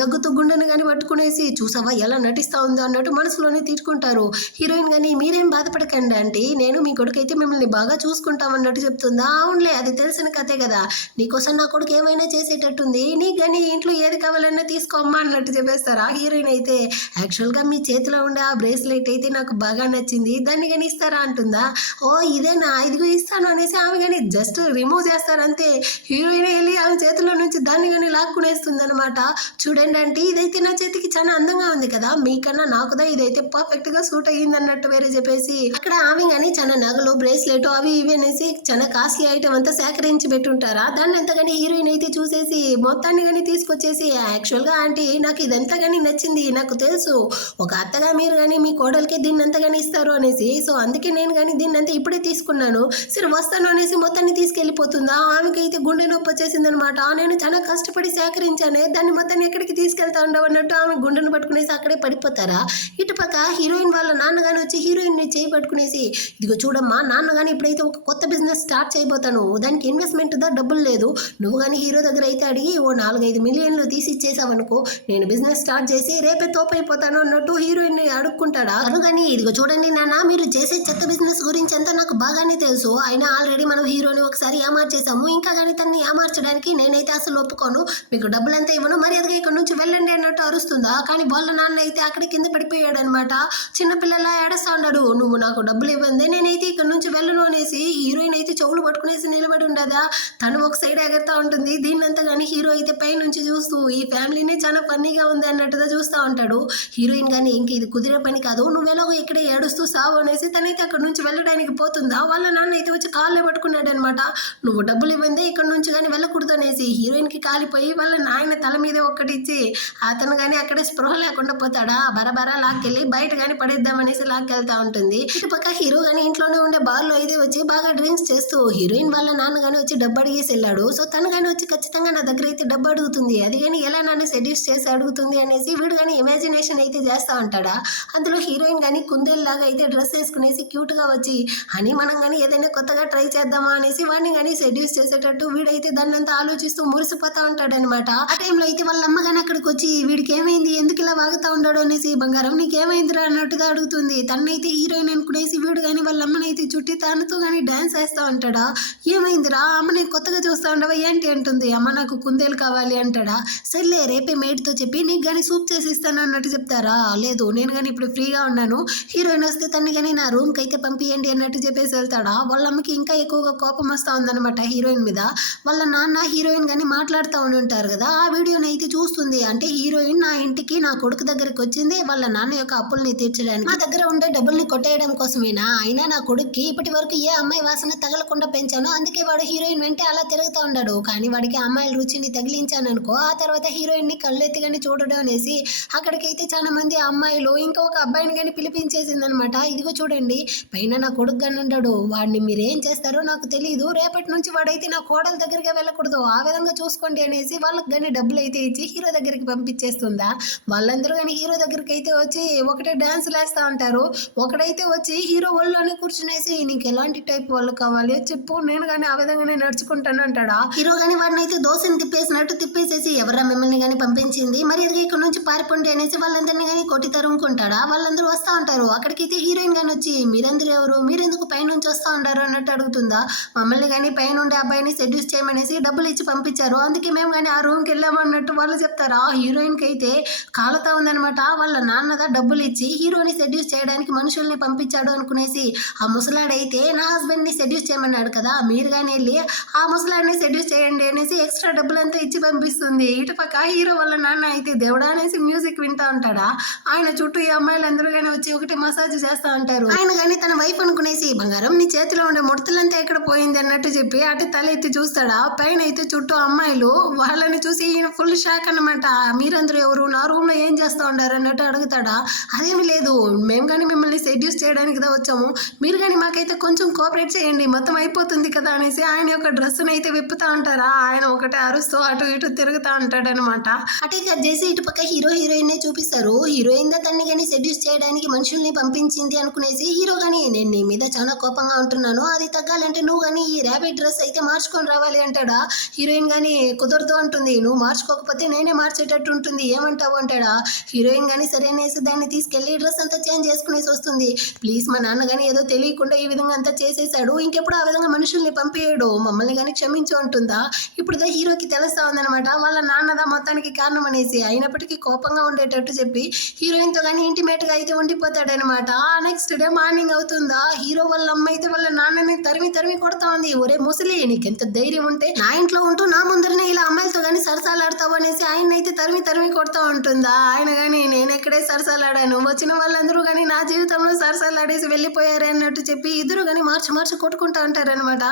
దగ్గుతూ గుండెను కానీ పట్టుకునేసి చూసావా ఎలా నటిస్తా ఉందో అన్నట్టు మనసులోనే తీర్చుకుంటారు. హీరోయిన్ కానీ మీరేం బాధపడకండి అంటే నేను మీ కొడుకు అయితే మిమ్మల్ని బాగా చూసుకుంటాం అన్నట్టు చెప్తుందా. అవునులే అది తెలిసిన కథే కదా, నీకోసం నా కొడుకు ఏమైనా చేసేటట్టుంది, నీకు కానీ ఇంట్లో ఏది కావాలన్నా తీసుకోమ్మా అన్నట్టు చెప్పేస్తారా. హీరోయిన్ అయితే యాక్చువల్గా మీ చేతిలో ఉండే ఆ బ్రేస్లెట్ అయితే నాకు బాగా నచ్చింది, దాన్ని కానీ ఇస్తారా అంటుందా. ఓ ఇదేనా, ఇదిగో ఇస్తాను అనేసి ఆమె కానీ జస్ట్ రిమూవ్ చేస్తారంతే. హీరోయిన్ వెళ్ళి ఆమె చేతిలో నుంచి దాన్ని కానీ లాక్కునేస్తుంది అనమాట. చూడండి అంటే ఇదైతే నా చేతికి చాలా అందంగా ఉంది కదా, మీకన్నా నాకుదా ఇదైతే పర్ఫెక్ట్ గా సూట్ అయ్యింది అన్నట్టు వేరే చెప్పేసి అక్కడ ఆమె కానీ చాలా నగలు బ్రేస్లెట్ అవి ఇవి అనేసి చాలా కాస్ట్లీ ఐటమ్ అంతా సేకరించి పెట్టుంటారా. దాన్ని అంతా కానీ హీరోయిన్ అయితే చూసేసి మొత్తాన్ని కానీ తీసుకొచ్చేసి యాక్చువల్ గా ఆంటీ నాకు ఇదంతా కానీ నచ్చింది, నాకు తెలుసు ఒక అత్తగా మీరు కానీ మీ కోడలికి దీన్ని అంతా కానీ ఇస్తారు అనేసి, సో అందుకే నేను కానీ దీన్ని అంతా ఇప్పుడే తీసుకున్నాను, సరే వస్తాను అనేసి మొత్తాన్ని తీసుకెళ్లిపోతుందా. ఆమెకి అయితే గుండె నొప్పి వచ్చేసింది అనమాట. నేను చాలా కష్టపడి సేకరించానే దాన్ని మొత్తాన్ని ఎక్కడికి తీసుకెళ్తా ఉండవు అన్నట్టు ఆమె గుండెను పట్టుకునేసి అక్కడే పడిపోతారా. ఇటుపక్క హీరోయిన్ వాళ్ళ నాన్నగాని వచ్చి హీరోయిన్ ని చేయి పట్టుకునేసి ఇదిగో చూడమ్మా నాన్నగాని ఇప్పుడైతే ఒక కొత్త బిజినెస్ స్టార్ట్ చేయబోతాను, దానికి ఇన్వెస్ట్మెంట్ దా డబ్బులు లేదు, నువ్వు కానీ హీరో దగ్గర అయితే అడిగి ఓ 4-5 మిలియన్లు తీసి ఇచ్చేసావనుకో నేను బిజినెస్ స్టార్ట్ చేసి రేపే తోపైపోతాను అన్నట్టు హీరోయిన్ ని అడుక్కుంటాడా. కానీ ఇదిగో చూడండి నాన్న మీరు చేసే చెత్త బిజినెస్ గురించి అంతా నాకు బాగానే తెలుసు, అయినా ఆల్రెడీ మనం హీరోని ఒకసారి ఏమార్చేసాము, ఇంకా కానీ తన్ని ఏమార్చడానికి నేనైతే అసలు ఒప్పుకోను, మీకు డబ్బులంతా ఇవ్వను, మర్యాదగా ఇక్కడ నుంచి వెళ్ళండి అన్నట్టు అరుస్తుందా. కానీ వాళ్ళ నాన్న అయితే అక్కడ కింద పడిపోయాడు అనమాట. చిన్నపిల్లలా ఏడుస్తా ఉన్నాడు, నువ్వు నాకు డబ్బులు ఇవ్వండి నేనైతే ఇక్కడ నుంచి వెళ్ళను అనేసి. హీరోయిన్ అయితే చెవులు పట్టుకునేసి నిలబడి ఉండదా, తను ఒక సైడ్ ఎగరుతా ఉంటుంది. దీన్నంతా కానీ హీరో అయితే పై నుంచి చూస్తూ ఈ ఫ్యామిలీనే చాలా ఫన్నీగా ఉంది అన్నట్టుగా చూస్తూ ఉంటాడు. హీరోయిన్ కానీ ఇంక ఇది కుదిరే పని కాదు, నువ్వెలాగో ఇక్కడే ఏడుస్తూ సావు అనేసి తనైతే అక్కడ నుంచి వెళ్ళడానికి పోతుందా. వాళ్ళ నాన్న అయితే వచ్చి కాళ్ళే పట్టుకున్నాడు అనమాట, నువ్వు డబ్బులు ఇవ్వండి ఇక్కడ నుంచి కానీ వెళ్ళకూడదు అనేసి. హీరోయిన్ కి కాలిపోయి వాళ్ళ నాయన తల మీదే ఒక్కటి ఇచ్చి అతను కానీ అక్కడే స్పృహ లేకుండా పోతాడా. బరబరా లాక్కెళ్ళి బయట కానీ పడేద్దామనేసి లాక్కెళ్తా ఉంటుంది. ఇటుపక్క హీరో కానీ ఇంట్లోనే ఉండే బార్లో అయితే వచ్చి బాగా డ్రింక్స్ చేస్తూ హీరోయిన్ వాళ్ళ నాన్న కానీ వచ్చి డబ్బు అడిగేసి వెళ్ళాడు. సో తను కానీ వచ్చి ఖచ్చితంగా నా దగ్గర అయితే డబ్బు అడుగుతుంది, అది కానీ ఎలా నన్ను సెడ్యూస్ చేసి అడుగుతుంది అనేసి వీడు కానీ ఇమాజినేషన్ అయితే చేస్తా ఉంటాడా. అందులో హీరోయిన్ కానీ కుందేల్లాగా అయితే డ్రెస్ వేసుకునేసి క్యూట్ గా వచ్చి అని మనం కానీ ఏదైనా కొత్తగా ట్రై చేద్దామా అనేసి వాడిని కానీ సెడ్యూస్ చేసేటట్టు వీడైతే దాన్నంతా ఆలోచిస్తూ మురిసిపోతా ఉంటాడనమాట. ఆ టైంలో అయితే వాళ్ళ అమ్మ కానీ అక్కడికి వచ్చి వీడికి ఏమైంది ఎందుకు ఇలా వాగుతా ఉన్నాడు అనేసి, బంగారం నీకేమైందిరా అన్నట్టుగా అడుగుతుంది. తనైతే హీరోయిన్ అనుకునేసి వీడు కానీ వాళ్ళ అమ్మనైతే చుట్టి తనతో కానీ డాన్స్ వేస్తా ఉంటాడా. ఏమైందిరా అమ్మని కొత్తగా చూస్తా ఉండవా ఏంటి అంటుంది. అమ్మ నాకు కుందేలు కావాలి అంటాడా. సర్లే రేపే మేడ్తో చెప్పి నీకు కానీ సూప్ చేసి ఇస్తాను అన్నట్టు చెప్తారా. లేదు నేను కానీ ఇప్పుడు ఫ్రీగా ఉన్నాను, హీరోయిన్ వస్తే తన్ని కానీ నా రూమ్కి అయితే పంపియండి అన్నట్టు చెప్పేసి వెళ్తాడా. వాళ్ళ అమ్మకి ఇంకా ఎక్కువగా కోపం వస్తూ ఉందన్నమాట హీరోయిన్ మీద. వాళ్ళ నాన్న హీరోయిన్ కానీ మాట్లాడుతూ ఉండి ఉంటారు కదా, ఆ వీడియోని అయితే చూస్తుంది. అంటే హీరోయిన్ నా ఇంటికి నా కొడుకు దగ్గరికి వచ్చింది వాళ్ళ నాన్న యొక్క అప్పుల్ని తీర్చడానికి, నా దగ్గర ఉండే డబ్బుల్ని కొట్టేయడం కోసమేనా. అయినా నా కొడుక్కి ఇప్పటి వరకు ఏ అమ్మాయి వాసన తగలకుండా పెంచాను, అందుకే వాడు హీరోయిన్ వెంటే అలా తిరుగుతూ ఉన్నాడు. కానీ వాడికి అమ్మాయిల రుచిని తగిలించాను అనుకో ఆ తర్వాత హీరోయిన్ ని కళ్ళెత్తిగానే చూడడం అనేసి అక్కడికైతే చాలా మంది అమ్మాయిలు ఇంకా ఒక అబ్బాయిని కానీ పిలిపించేసింది అనమాట. ఇదిగో చూడండి పైన నా కొడుకు కానీ ఉన్నాడు, వాడిని మీరు ఏం చేస్తారో నాకు తెలియదు, రేపటి నుంచి వాడైతే నా కోడల దగ్గరికి వెళ్ళకూడదు, ఆ విధంగా చూసుకోండి అనేసి వాళ్ళకి కానీ డబ్బులు అయితే ఇచ్చి హీరో దగ్గరికి పంపించేస్తుందా. వాళ్ళందరూ కానీ హీరో దగ్గరికి అయితే వచ్చి ఒకటే డాన్స్ వేస్తూ ఉంటారు. ఒకడైతే వచ్చి హీరో ఒళ్ళోనే కూర్చునేసి నీకు ఎలాంటి టైప్ వాళ్ళు కావాలి చెప్పు నేను కానీ ఆ విధంగానే నడుచుకుంటాను అంటాడా. హీరో కానీ వాడిని అయితే దోశని తిప్పేసినట్టు తిప్పేసేసి ఎవరా మిమ్మల్ని కానీ పంపించింది మరి ఎదుగు ఇక్కడ నుంచి పారిపోండి అనేసి వాళ్ళందరినీ కానీ కొట్టి తరుముకుంటాడా. వాళ్ళందరూ వస్తూ ఉంటారు. అక్కడికైతే హీరోయిన్ కానీ వచ్చి మీరందరూ ఎవరు మీరెందుకు పైనుంచి వస్తూ ఉంటారు అన్నట్టు అడుగుతుందా. మమ్మల్ని కానీ పైన ఉండే అబ్బాయిని సెడ్యూస్ చేయమనేసి డబ్బులు ఇచ్చి పంపించారు, అందుకే మేము కానీ ఆ రూమ్కి వెళ్ళాము అన్నట్టు వాళ్ళు చెప్తారా. హీరోయిన్ కి అయితే కాలుతా ఉందనమాట. వాళ్ళ నాన్నగా డబ్బులు ఇచ్చి హీరోని సెడ్యూస్ చేయడానికి మనుషుల్ని పంపించాడు అనుకునేసి ఆ ముసలాడైతే నా హస్బెండ్ ని సెడ్యూస్ చేయమన్నాడు కదా, మీరు కానీ వెళ్ళి ఆ ముసలాడిని సెడ్యూస్ చేయండి అనేసి ఎక్స్ట్రా డబ్బులంతా ఇచ్చి పంపిస్తుంది. ఇటు పక్క హీరో వాళ్ళ నాన్న అయితే దేవుడా అనేసి మ్యూజిక్ వింటా ఉంటాడా. ఆయన చుట్టూ ఈ అమ్మాయిలు అందరూ కానీ వచ్చి ఒకటి మసాజ్ చేస్తా ఉంటారు. ఆయన కానీ తన వైఫ్ అనుకునేసి బంగారం నీ చేతిలో ఉండే ముడతలంతా ఎక్కడ పోయింది అన్నట్టు చెప్పి అటు తల ఎత్తి చూస్తాడా. పైన అయితే చుట్టూ అమ్మాయిలు. వాళ్ళని చూసి ఈయన ఫుల్ షాక్ అనమాట. మీరందరూ ఎవరు, నా రూమ్ లో ఏం చేస్తా ఉండారు అన్నట్టు అడుగుతాడా. అదేమి లేదు, మేము కానీ మిమ్మల్ని సెడ్యూస్ చేయడానికి కదా వచ్చాము, మీరు కానీ మాకైతే కొంచెం కోఆపరేట్ చేయండి, మొత్తం అయిపోతుంది కదా అనేసి ఆయన యొక్క డ్రెస్సును అయితే విప్పుతా ఉంటారా. ఆయన ఒకటే అరుస్తూ అటు ఇటు తిరుగుతా ఉంటాడనమాట. అటే కట్ చేసి ఇటు పక్క హీరో హీరోయిన్ చూపిస్తారు. హీరోయిన్ దాన్ని కానీ సెడ్యూస్ చేయడానికి మనుషుల్ని పంపించింది అనుకునేసి హీరో గానీ నేను నీ మీద చాలా కోపంగా ఉంటున్నాను, అది తగ్గాలంటే నువ్వు కానీ ఈ ర్యాబిట్ డ్రెస్ అయితే మార్చుకొని రావాలి అంటాడా. హీరోయిన్ కానీ కుదరదు అంటుంది. నువ్వు మార్చుకోకపోతే నేనే మార్చేటట్టు ఉంటుంది, ఏమంటావు అంటాడా. హీరోయిన్ కానీ సరే అనేసి దాన్ని తీసుకెళ్లి డ్రెస్ అంతా చేంజ్ చేసుకునేసి వస్తుంది. ప్లీజ్ మా నాన్న కానీ ఏదో తెలియకుండా ఈ విధంగా అంతా చేసేసాడు, ఇంకెప్పుడు ఆ విధంగా మనుషుల్ని పంపించాడు, మమ్మల్ని కానీ క్షమించు అంటుందా. ఇప్పుడు హీరోకి తెలుస్తా ఉందనమాట వాళ్ళ నాన్నదా మొత్తానికి కారణం అనేసి. అయినప్పటికీ కోపంగా ఉండేటట్టు చెప్పి హీరోయిన్ తో కానీ ఇంటిమేట్ గా అయితే ఉండిపోతాడనమాట. నెక్స్ట్ డే మార్నింగ్ అవుతుందా, హీరో వాళ్ళ అమ్మ అయితే వాళ్ళ నాన్నని తరిమి కొడతా ఉంది. ఒరే ముసలి, నీకెంత ధైర్యం ఉంటే నా ఇంట్లో ఉంటూ నా ముందరనే ఇలా అమ్మాయిలతో కానీ సరసాలాడతావు అనేసి ఆయన అయితే తరిమి కొడతా ఉంటుందా. ఆయన కానీ నేను ఎక్కడే సరసాలాడాను, వచ్చిన వాళ్ళందరూ కానీ నా జీవితంలో సరసాలాడేసి వెళ్ళిపోయారు అన్నట్టు చెప్పి ఇద్దరు కానీ మార్చి కొట్టుకుంటా ఉంటారనమాట.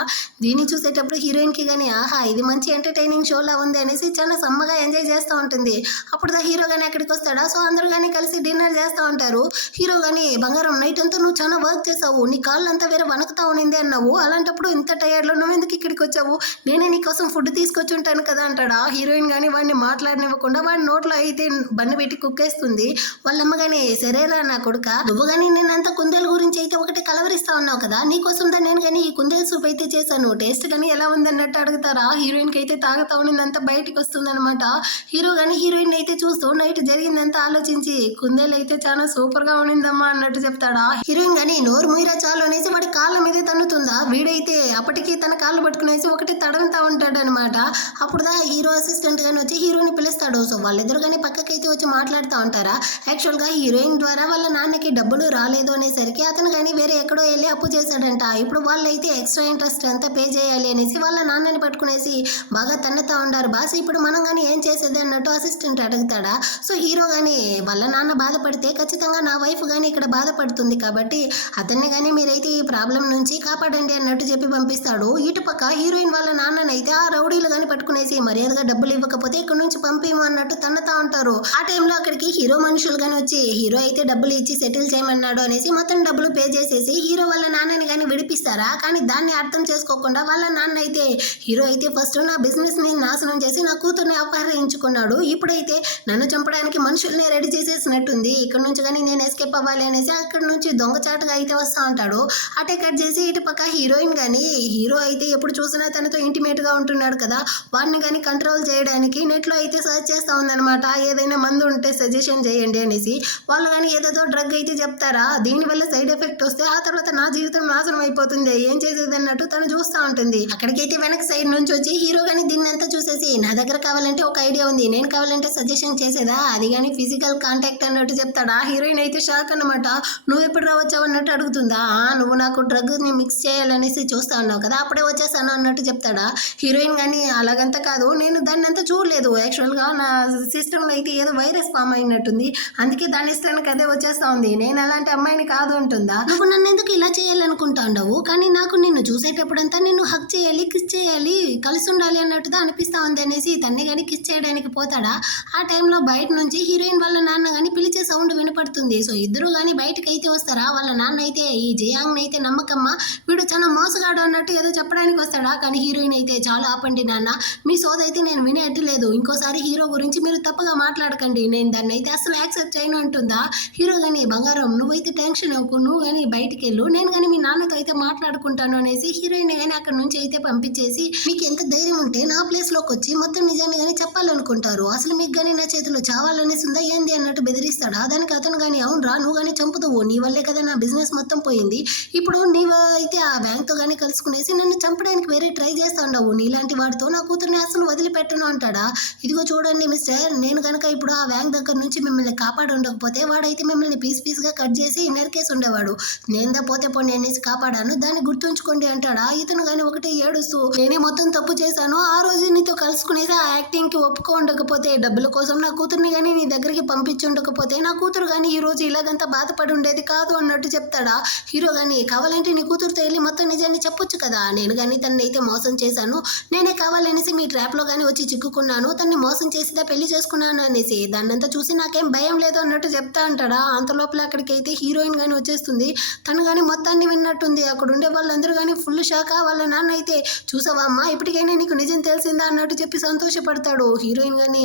దీన్ని చూసేటప్పుడు హీరోయిన్ కి కానీ ఆహా ఇది మంచి ఎంటర్టైనింగ్ షోలా ఉంది అనేసి చాలా సమ్మగా ఎంజాయ్ చేస్తూ ఉంటుంది. అప్పుడు హీరో కానీ అక్కడికి వస్తాడా. సో అందరూ కానీ కలిసి డిన్నర్ చేస్తూ ఉంటారు. హీరో కానీ బంగారం నైట్ అంతా నువ్వు చాలా వర్క్ చేసావు, నీ కాళ్ళు అంతా వేరే వణకుతా ఉన్నింది అన్నావు, అలాంటప్పుడు ఇంత టైర్డ్లో నువ్వు ఎందుకు ఇక్కడికి వచ్చావు, నేనే నీకోసం ఫుడ్ తీసుకొచ్చి ఉంటాను కదా అంటాడా. హీరోయిన్ కానీ వాడిని మాట్లాడనివ్వకుండా వాడి నోట్లో అయితే బన్న పెట్టి కుక్కేస్తుంది. వాళ్ళమ్మ కానీ సరేరా నా కొడుక, నువ్వు కానీ నేనంతా కుందేల గురించి అయితే ఒకటి కలవరిస్తా ఉన్నావు కదా, నీకోసం నేను కానీ ఈ కుందేల సూప్ అయితే చేశాను, టేస్ట్ కానీ ఎలా ఉంది అన్నట్టు అడుగుతారా. హీరోయిన్ కి అయితే తాగుతా ఉన్నిందంతా బయటికి వస్తుంది అనమాట. హీరో కానీ హీరోయిన్ అయితే చూస్తూ నైట్ జరిగిందంతా ఆలోచించి కుందేలు అయితే చాలా సూపర్ గా ఉన్నిందమ్మా అన్నట్టు చెప్తాడా. హీరోయిన్ కానీ నోరు మూయరా చాలు అనేసి వాడి కాళ్ళ మీదే తన్నుతుందా. వీడైతే అప్పటికి తన కాళ్ళు పట్టుకునేసి ఒకటి తడవుతా ఉంటాడు అనమాట. అప్పుడు హీరో అసిస్టెంట్ గాని వచ్చి హీరోని పిలుస్తాడు. సో వాళ్ళిద్దరు కానీ పక్కకైతే వచ్చి మాట్లాడుతూ ఉంటారా. యాక్చువల్ గా హీరోయిన్ ద్వారా వాళ్ళ నాన్నకి డబ్బులు రాలేదు అనేసరికి అతను కానీ వేరే ఎక్కడో వెళ్ళి అప్పు చేశాడంట. ఇప్పుడు వాళ్ళైతే ఎక్స్ట్రా ఇంట్రెస్ట్ అంతా పే చేయాలి అనేసి వాళ్ళ నాన్నని పట్టుకునేసి బాగా తన్నుతా ఉంటారు. బాస్ ఇప్పుడు మనం కానీ ఏం చేసేది అన్నట్టు అసిస్టెంట్ అడుగుతాడా. సో హీరో కానీ వాళ్ళ నాన్న బాధపడితే ఖచ్చితంగా నా వైఫ్ కానీ ఇక్కడ బాధపడుతుంది కాబట్టి అతన్ని కానీ మీరైతే ఈ ప్రాబ్లం నుంచి కాపాడండి అన్నట్టు చెప్పి పంపిస్తాడు. ఇటు పక్క హీరోయిన్ వాళ్ళ నాన్ననైతే ఆ రౌడీలు కానీ పట్టుకునేసి మర్యాదగా డబ్బులు ఇవ్వకపోతే ఇక్కడ నుంచి పంపేమో అన్నట్టు తన్నుతా ఉంటారు. ఆ టైంలో అక్కడికి హీరో మనుషులు కానీ వచ్చి హీరో అయితే డబ్బులు ఇచ్చి సెటిల్ చేయమన్నాడు అనేసి మొత్తం డబ్బులు పే చేసేసి హీరో వాళ్ళ నాన్నని కానీ విడిపిస్తారా. కానీ దాన్ని అర్థం చేసుకోకుండా వాళ్ళ నాన్న అయితే హీరో అయితే ఫస్ట్ నా బిజినెస్ ని నాశనం చేసి నా కూతుర్ని అపహరించుకున్నాడు, ఇప్పుడైతే నన్ను చంపడానికి మనుషుల్ని రెడీ చేసేసినట్టుంది, ఇక్కడ నుంచి కానీ నేను ఎస్కేప్ అవ్వాలి అనేసి అక్కడ నుంచి దొంగచాటుగా అయితే వస్తూ ఉంటాడు. అటే కట్ చేసి ఇటు పక్క హీరోయిన్ కానీ హీరో అయితే ఎప్పుడు చూసినా తనతో ఇంటిమేట్ గా ఉంటున్నాడు కదా, వాడిని కానీ కంట్రోల్ చేయడానికి నెట్ లో అయితే సర్చ్ చేస్తా ఉందన్నమాట. ఏదైనా మందు ఉంటే సజెషన్ చేయండి అనేసి. వాళ్ళు కానీ ఏదేదో డ్రగ్ అయితే చెప్తారా, దీనివల్ల సైడ్ ఎఫెక్ట్ వస్తే ఆ తర్వాత నా జీవితం నాశనం అయిపోతుంది, ఏం చేసేది అన్నట్టు తను చూస్తూ ఉంటుంది. అక్కడికైతే వెనక సైడ్ నుంచి వచ్చి హీరో కానీ దీన్ని అంతా చూసేసి నా దగ్గర కావాలంటే ఒక ఐడియా ఉంది, నేను కావాలంటే సజెషన్ చేసేదా, అది కానీ ఫిజికల్ కాంటాక్ట్ అన్నట్టు చెప్తాడా. హీరోయిన్ అయితే షాక్ అనమాట. నువ్వు ఎప్పుడు రావచ్చావు అన్నట్టు అడుగుతుందా. నువ్వు నాకు డ్రగ్ ని మిక్స్ చేయాలనేసి చూస్తా ఉన్నావు కదా, అప్పుడే వచ్చేసాను అన్నట్టు చెప్తాడా. హీరోయిన్ కానీ అలాగంతా కాదు, నేను దాన్ని అంతా చూడలేదు, యాక్చువల్ గా నా సిస్టమ్ లో అయితే ఏదో వైరస్ ఫామ్ అయినట్టుంది, అందుకే దాని ఇష్టానికి అదే వచ్చేస్తా ఉంది, నేను అలాంటి అమ్మాయిని కాదు అంటుందా. నువ్వు నన్ను ఎందుకు ఇలా చేయాలనుకుంటా ఉండవు, కానీ నాకు నిన్ను చూసేటప్పుడంతా నిన్ను హక్ చేయాలి, కిస్ చేయాలి, కలిసి ఉండాలి అన్నట్టుగా అనిపిస్తా ఉంది అనేసి తన్ని కానీ కిస్ చేయడానికి పోతాడా. ఆ టైంలో బయట నుంచి హీరోయిన్ వాళ్ళ నాన్న కానీ పిలిచే సౌండ్ వినపడుతుంది. సో ఇద్దరు కానీ బయటకు అయితే వస్తారా. వాళ్ళ నాన్న అయితే ఈ జియాంగ్ అయితే నమ్మకమ్మా, వీడు చాలా మోసగాడు అన్నట్టు ఏదో చెప్పడానికి వస్తాడా. కానీ హీరోయిన్ అయితే చాలా ఆపండి నాన్న, మీ సోదైతే నేను వినేట్లేదు, ఇంకోసారి హీరో గురించి మీరు తప్పుగా మాట్లాడకండి, నేను దాన్ని అయితే అసలు యాక్సెప్ట్ చేయను అంటుందా. హీరో కానీ బంగారం నువ్వైతే టెన్షన్ అవ్వకు, నువ్వు కానీ బయటికి వెళ్ళు, నేను కానీ మీ నాన్నతో అయితే మాట్లాడుకుంటాను అనేసి హీరోయిన్ కానీ అక్కడ నుంచి అయితే పంపించేసి మీకు ఎంత ధైర్యం ఉంటే నా ప్లేస్ లోకి వచ్చి మొత్తం నిజాన్ని కానీ చెప్పాలనుకుంటారు, అసలు మీకు కానీ నా చేతిలో చావాలనేసి ఉందా ఏంది అన్నట్టు బెదిరిస్తాడా. దానికి అతను కానీ అవునరా నువ్వు కానీ చంపుతావు, నీ వల్లే కదా నా బిజినెస్ మొత్తం పోయింది, ఇప్పుడు నీవు అయితే ఆ బ్యాంక్తో కానీ కలుసుకునేసి నన్ను చంపడానికి వేరే ట్రై చేస్తా ఉండవు, నీలాంటి వాడితో నా కూతుర్ని అసలు వదిలిపెట్టను అంటాడా. ఇదిగో చూడండి మిస్టర్, నేను కనుక ఇప్పుడు ఆ బ్యాంక్ దగ్గర నుంచి మిమ్మల్ని కాపాడి ఉండకపోతే వాడైతే మిమ్మల్ని పీస్ గా కట్ చేసి నరికేసి ఉండేవాడు, నేందా పోతే పోండి అనేసి కాపాడాను, దాన్ని గుర్తుంచుకోండి అంటాడా. ఇతను కానీ ఒకటే ఏడుస్తూ నేనే మొత్తం తప్పు చేశాను, ఆ రోజు నీతో కలుసుకునేసి ఆ యాక్టింగ్ కి ఒప్పుకో ఉండకపోతే, డబ్బుల కోసం నా కూతుర్ని కానీ నీ దగ్గరికి పంపించి ఉండకపోతే నా కూతురు కానీ ఈ రోజు ఇలాగంతా బాధపడి ఉండేది కాదు అన్నట్టు చెప్తాడా. హీరో కానీ కావాలంటే నీ కూతురుతో వెళ్ళి మొత్తం నిజాన్ని చెప్పొచ్చు కదా, నేను కానీ తనని అయితే మోసం చేశాను, నేనే కావాలనేసి మీ ట్రాప్లో కానీ వచ్చి చిక్కుకున్నాను, తనని మోసం చేసిదా పెళ్లి చేసుకున్నాను అనేసి దాన్నంతా చూసి నాకేం భయం లేదు అన్నట్టు చెప్తా అంటాడా. అంత లోపల అక్కడికైతే హీరోయిన్ కానీ వచ్చేస్తుంది. తను కానీ మొత్తాన్ని విన్నట్టుంది. అక్కడ ఉండే వాళ్ళందరూ కానీ ఫుల్ షాక్. వాళ్ళ నాన్న అయితే చూసావా అమ్మా ఇప్పటికైనా నీకు నిజం తెలిసిందా అన్నట్టు చెప్పి సంతోషపడతాడు. హీరోయిన్ కానీ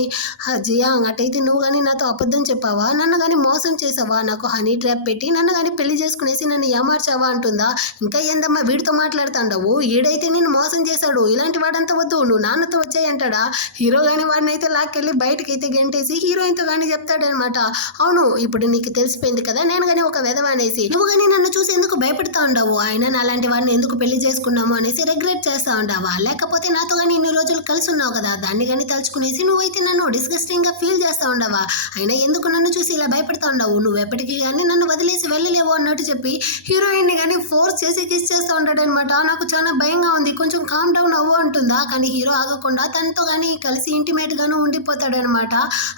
జియాంగ్ అటైతే నువ్వు కానీ నాతో అబద్ధం చెప్పావా, నన్ను కానీ మోసం చేసావా, నాకు హనీ ట్రాప్ పెట్టి నన్ను కానీ పెళ్లి చేసుకునేసి నన్ను ఏమార్చావా అంటుందా. ఇంకా ఏందమ్మా వీడితో మాట్లాడుతాండవు, ఈడైతే నేను మోసం చేశాడు, ఇలాంటి వాడంతా వద్దు, నువ్వు నాన్నతో వచ్చాయంటాడా. హీరో కానీ వాడిని అయితే లాక్కెళ్ళి బయటకైతే గెంటేసి హీరోయిన్తో కానీ చెప్తాడనమాట. అవును ఇప్పుడు నీకు తెలిసిపోయింది కదా నేను కానీ ఒక వెధవ అనేసి, నువ్వు కానీ నన్ను చూసి ఎందుకు భయపడతా ఉండవు, అయినా నాలాంటి వాడిని ఎందుకు పెళ్లి చేసుకున్నాము అనేసి రిగ్రెట్ చేస్తా ఉండవా, లేకపోతే నాతో కానీ ఇన్ని రోజులు కలిసి ఉన్నావు కదా దాన్ని కానీ తలుచుకునేసి నువ్వైతే నన్ను డిస్గస్టింగ్ గా ఫీల్ చేస్తా ఉండవా, అయినా ఎందుకు నన్ను చూసి ఇలా భయపడతా ఉండవు, నువ్వు ఎప్పటికీ కానీ నన్ను వదిలేసి వెళ్ళలేవు అన్నట్టు చెప్పి హీరోయిన్ ని కానీ ఫోర్స్ చేసి కిస్ చేస్తూ ఉంటాడు అనమాట. నాకు చాలా భయంగా ఉంది, కొంచెం కామ్ డౌన్ అవ్వు అంటుందా. కానీ హీరో ఆగకుండా తనతో కానీ కలిసి ఇంటిమేట్ గాను ఉండిపోతాడు అనమాట.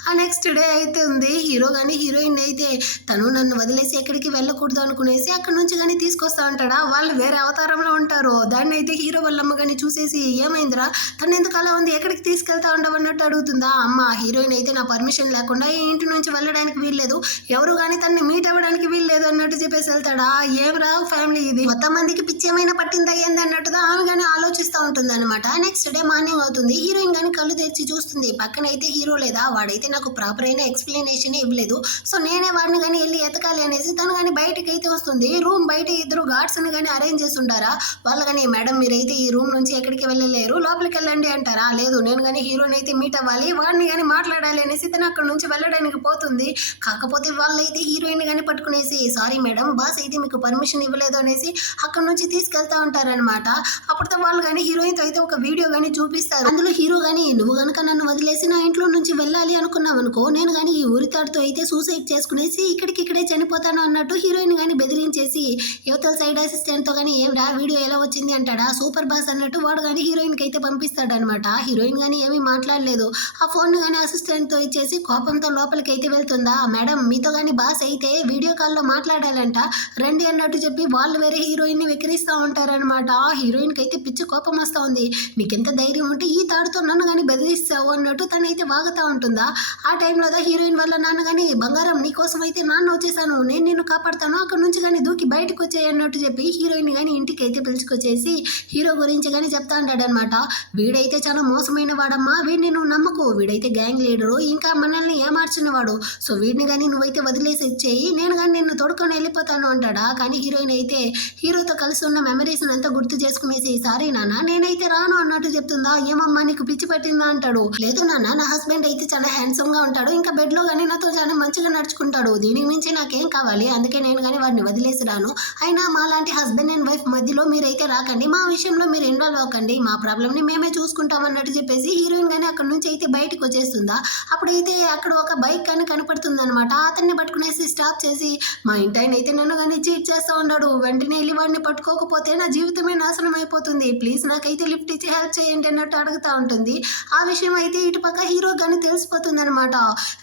ఆ నెక్స్ట్ డే అయితే ఉంది, హీరో కానీ హీరోయిన్ అయితే తను నన్ను వదిలేసి ఎక్కడికి వెళ్ళకూడదు అనుకునేసి అక్కడ నుంచి కానీ తీసుకొస్తా ఉంటాడా. వాళ్ళు వేరే అవతారంలో ఉంటారు. దాన్ని అయితే హీరో వాళ్ళమ్మ కానీ చూసేసి ఏమైందిరా తను ఎందుకు అలా ఉంది, ఎక్కడికి తీసుకెళ్తా ఉండవు అన్నట్టు అడుగుతుందా. అమ్మ హీరోయిన్ అయితే నా పర్మిషన్ లేకుండా ఈ ఇంటి నుంచి వెళ్ళడానికి వీల్లేదు, ఎవరు కానీ తనని మీట్ అవ్వడానికి వీల్లేదు అన్నట్టు చెప్పేసి వెళ్తాడా. ఏమరా ఫ్యామిలీ ఇది, మొత్తం మందికి పిచ్చేమైనా పట్టిందా ఏంది అన్నట్టుగా ఆమె కానీ ఆలోచిస్తూ ఉంటుంది అనమాట. నెక్స్ట్ డే మార్నింగ్ అవుతుంది, హీరోయిన్ కానీ కళ్ళు తెరిచి చూస్తుంది. పక్కన అయితే హీరో లేదా, వాడైతే నాకు ప్రాపర్ అయిన ఎక్స్ప్లెనేషన్ ఇవ్వలేదు, సో నేనే వాడిని కానీ వెళ్ళి ఎతకాలి అనేసి తను కానీ బయటకి అయితే వస్తుంది. రూమ్ బయట ఇద్దరు గార్డ్స్ ని కానీ అరేంజ్ చేసి ఉంటారా. వాళ్ళు కానీ మేడం మీరైతే ఈ రూమ్ నుంచి ఎక్కడికి వెళ్ళలేరు, లోపలికి వెళ్ళండి అంటారా. లేదు నేను కానీ హీరోని అయితే మీట్ అవ్వాలి, వాడిని కానీ మాట్లాడాలి అనేసి తను అక్కడ నుంచి వెళ్ళడానికి పోతుంది. కాకపోతే వాళ్ళైతే హీరోయిన్ కానీ పట్టుకునేసి సారీ మేడం బాస్ అయితే మీకు పర్మిషన్ ఇవ్వలేదు అనేసి అక్కడ నుంచి తీసుకెళ్తా ఉంటారనమాట. అప్పుడుతో వాళ్ళు కానీ హీరోయిన్తో అయితే ఒక వీడియో కానీ చూపిస్తారు. అందులో హీరో కానీ నువ్వు కనుక నన్ను వదిలేసి నా ఇంట్లో నుంచి వెళ్ళాలి అనుకున్నావు అనుకో, నేను కానీ ఈ ఊరితాడుతో అయితే సూసైడ్ చేసుకునేసి ఇక్కడికిక్కడే చనిపోతాను అన్నట్టు హీరోయిన్ కానీ బెదిరించేసి యువతల సైడ్ అసిస్టెంట్తో కానీ ఏం రా వీడియో ఎలా వచ్చింది అంటాడా. సూపర్ బాస్ అన్నట్టు వాడు కానీ హీరోయిన్కి అయితే పంపిస్తాడు అనమాట. హీరోయిన్ కానీ ఏమీ మాట్లాడలేదు. ఆ ఫోన్ కానీ అసిస్టెంట్తో ఇచ్చేసి కోపంతో లోపలికి అయితే వెళ్తుందా. మేడం మీతో కానీ బాస్ అయితే వీడియో కాల్లో మాట్లాడాలంట రండి అన్నట్టు చెప్పి వాళ్ళు వేరే హీరోయిన్ ని విక్రిస్తూ ఉంటారనమాట. హీరోయిన్కి అయితే పిచ్చి కోపం వస్తూ ఉంది. నీకెంత ధైర్యం ఉంటే ఈ తాడుతో నన్ను కానీ బెదిరిస్తావు అన్నట్టు తనైతే వాగుతూ ఉంటుందా. ఆ టైంలో హీరోయిన్ వల్ల నాన్న కానీ బంగారం నీకోసం అయితే నాన్న వచ్చేసాను, నేను నిన్ను కాపాడుతాను, అక్కడ నుంచి కానీ దూకి బయటకు వచ్చాయి అన్నట్టు చెప్పి హీరోయిన్ కానీ ఇంటికి అయితే పిలుచుకొచ్చేసి హీరో గురించి కానీ చెప్తా ఉంటాడనమాట. వీడైతే చాలా మోసమైన వాడమ్మా, వీడిని నువ్వు నమ్మకు, వీడైతే గ్యాంగ్ లీడరు, ఇంకా మనల్ని ఏమార్చిన వాడు, సో వీడిని కానీ నువ్వైతే వదిలేసి ఇచ్చేయి, నేను కానీ నిన్ను తోడుకొని వెళ్ళిపోతాను అంటాడా. కానీ హీరోయిన్ అయితే హీరోతో కలిసి ఉన్న మెమరీస్ అంతా గుర్తు చేసుకునేసి సారీ నాన్న నేనైతే రాను అన్నట్టు చెప్తుందా. ఏమమ్మా నీకు పిచ్చి పట్టిందా అంటాడు. లేదు నాన్న నా హస్బెండ్ అయితే చాలా హ్యాండ్సమ్ గా ఉంటాడు, ఇంకా బెడ్ లో కానీ నాతో చాలా మంచిగా నడుచుకుంటాడు, దీనికి మించి నాకేం కావాలి, అందుకే నేను కానీ వాడిని వదిలేసి రాను, అయినా మా లాంటి హస్బెండ్ అండ్ వైఫ్ మధ్యలో మీరైతే రాకండి, మా విషయంలో మీరు ఇన్వాల్వ్ అవ్వకండి, మా ప్రాబ్లమ్ ని మేమే చూసుకుంటాం అన్నట్టు చెప్పేసి హీరోయిన్ కానీ అక్కడ నుంచి అయితే బయటకు వచ్చేస్తుందా. అప్పుడైతే అక్కడ ఒక బైక్ కానీ కనపడుతుంది అనమాట. అతన్ని పట్టుకునేసి స్టాప్ చేసి మా ఇంటి ఆయన అయితే నన్ను కానీ చీట్ చేస్తూ ఉన్నాడు, వెంటనే వెళ్ళి వాడిని పట్టుకోకపోతే నా జీవితమే నాశనం అయిపోతుంది, ప్లీజ్ నాకైతే లిఫ్ట్ ఇచ్చి హెల్ప్ చేయండి అన్నట్టు అడుగుతూ ఉంటుంది. ఆ విషయం అయితే ఇటు పక్క హీరో కానీ తెలిసిపోతుంది అనమాట.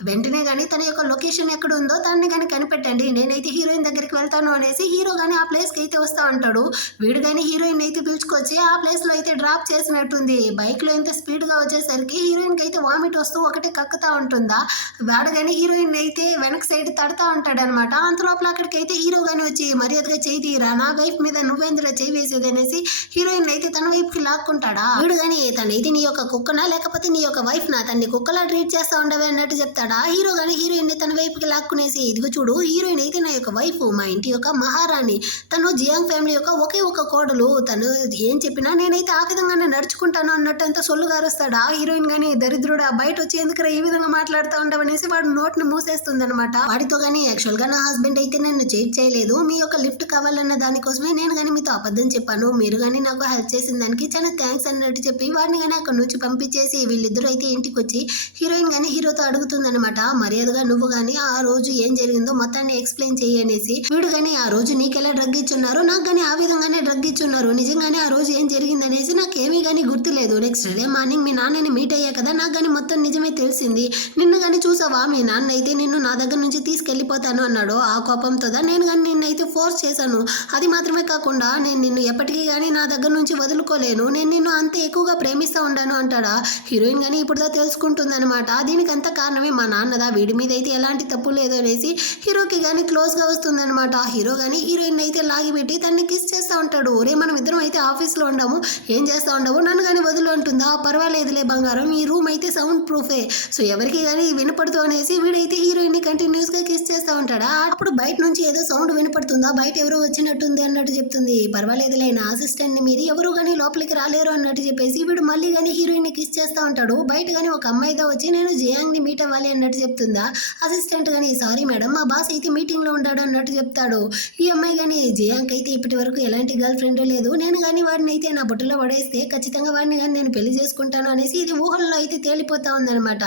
వెంటనే కానీ తన యొక్క లొకేషన్ ఎక్కడ ఉందో దాన్ని కానీ కనిపెట్టండి, నేనైతే హీరోయిన్ దగ్గరికి వెళ్తాను అనేసి హీరో కానీ ఆ ప్లేస్కి అయితే వస్తూ ఉంటాడు. వీడు కానీ హీరోయిన్ అయితే పిలుచుకొచ్చి ఆ ప్లేస్లో అయితే డ్రాప్ చేసినట్టుంది. బైక్లో ఎంత స్పీడ్గా వచ్చేసరికి హీరోయిన్కి అయితే వామిట్ వస్తూ ఒకటే కక్కుతా ఉంటుందా. వాడు కానీ హీరోయిన్ అయితే వెనక సైడ్ తడతా ఉంటాడు అనమాట. అంతలోపల అక్కడికి అయితే హీరో కానీ వచ్చి మర్యాదగా చేయి తీరా, నా వైఫ్ మీద నువ్వేందులో చేయి వేసేది అనేసి హీరోయిన్ అయితే తన వైపుకి లాక్కుంటాడా. వీడు కానీ తనైతే నీ యొక్క కుక్కనా లేకపోతే నీ యొక్క వైఫ్ నా తన్ని కుక్కలా ట్రీట్ చేస్తా ఉండవే అన్నట్టు చెప్తాడా. హీరో కానీ హీరోయిన్ ని తన వైపుకి లాక్కునేసి ఇదిగో చూడు హీరోయిన్ అయితే నా యొక్క వైఫ్, మా ఇంటి యొక్క మహారాణి, తను జియాంగ్ ఫ్యామిలీ యొక్క ఒకే ఒక కోడలు, తను ఏం చెప్పినా నేనైతే ఆ విధంగానే నడుచుకుంటాను అన్నట్టు అంతా సొల్లుగారుస్తాడా. హీరోయిన్ కానీ దరిద్రుడా బయట వచ్చి ఎందుకు ఈ విధంగా మాట్లాడుతూ ఉండవనేసి వాడు నోట్ని మూసేస్తుంది అనమాట. వాడితో కానీ యాక్చువల్ గా నా హస్బెండ్ అయితే నన్ను చీట్ చేయలేదు, మీ యొక్క లిఫ్ట్ కావాలన్న దానికోసమే నేను కానీ మీతో అబద్ధం చెప్పాను, మీరు కానీ నాకు హెల్ప్ చేసిన దానికి చాలా థ్యాంక్స్ అన్నట్టు చెప్పి వాడిని కానీ అక్కడ నుంచి పంపించేసి వీళ్ళిద్దరూ అయితే ఇంటికి వచ్చి హీరోయిన్ కానీ హీరోతో అడుగుతుంది అనమాట. మర్యాదగా నువ్వు కానీ ఆ రోజు ఏం జరిగిందో మొత్తాన్ని ఎక్స్ప్లెయిన్ చేయి అనేసి. వీడు కానీ ఆ రోజు నీకెలా డ్రగ్ ఇచ్చున్నారు, నాకు కానీ ఆ విధంగానే డ్రగ్ ఇచ్చున్నారు, నిజంగానే ఆ రోజు ఏం జరిగింది అనేసి నాకేమీ కానీ గుర్తులేదు. నెక్స్ట్ డే మార్నింగ్ మీ నాన్నని మీట్ అయ్యా కదా, నాకు కానీ మొత్తం నిజమే తెలిసింది. నిన్ను కానీ చూసావా, మీ నాన్న అయితే నిన్ను నా దగ్గర నుంచి తీసుకెళ్ళిపోతాను అన్నాడు. ఆ కోపంతోదా నేను కానీ నిన్నైతే ఫోర్స్ చేశాను. అది మాత్రమే కాకుండా నేను నిన్ను ఎప్పటికీ కానీ నా దగ్గర నుంచి వదులుకోలేను. నేను నిన్ను అంత ఎక్కువగా ప్రేమిస్తూ ఉండాను అంటాడా. హీరోయిన్ కానీ ఇప్పుడుదా తెలుసుకుంటుంది అనమాట. దీనికి అంత కారణమే మా నాన్నదా, వీడి మీద అయితే ఎలాంటి తప్పు లేదు అనేసి హీరోకి కానీ క్లోజ్గా వస్తుందన్నమాట. హీరో కానీ హీరోయిన్ అయితే లాగిపెట్టి తనని కిస్ చేస్తూ ఉంటాడు. రే మనం ఇద్దరం అయితే ఆఫీస్లో ఉండము, ఏం చేస్తూ ఉండవు, నన్ను కానీ వదులు అంటుందా. పర్వాలేదులే బంగారం, ఈ రూమ్ అయితే సౌండ్ ప్రూఫే, సో ఎవరికి కానీ వినపడుతూ అనేసి వీడైతే హీరోయిన్ని కంటిన్యూస్గా కిస్ చేస్తూ ఉంటాడా. అప్పుడు బయట నుంచి ఏదో సౌండ్ వినపడుతుందా, బయట ఎవరో వచ్చినట్టుంది అన్నట్టు చెప్తుంది. పర్వాలేదులే నా అసిస్టెంట్ని మీరు ఎవరు కానీ లోపలికి రాలేరు అన్నట్టు చెప్పేసి వీడు మళ్ళీ కానీ హీరోయిన్ని కిస్ చేస్తూ ఉంటాడు. బయట కానీ ఒక అమ్మాయితో వచ్చి నేను జియాంగ్ని మీట్ అవ్వాలి అన్నట్టు చెప్తుందా. అసిస్టెంట్ కానీ సారీ మేడం మా బాస్ అయితే మీటింగ్లో ఉంటాడు అన్నట్టు చెప్తాడు. ఈ అమ్మాయి కానీ జియాంగ్ అయితే ఇప్పటి వరకు ఎలాంటి గర్ల్ ఫ్రెండ్ లేదు, నేను కానీ వాడిని అయితే నా బుట్టలో పడేస్తే ఖచ్చితంగా వాడిని కానీ నేను పెళ్లి చేసుకుంటాను అనేసి ఇది ఊహల్లో అయితే తేలిపోతా ఉందన్నమాట.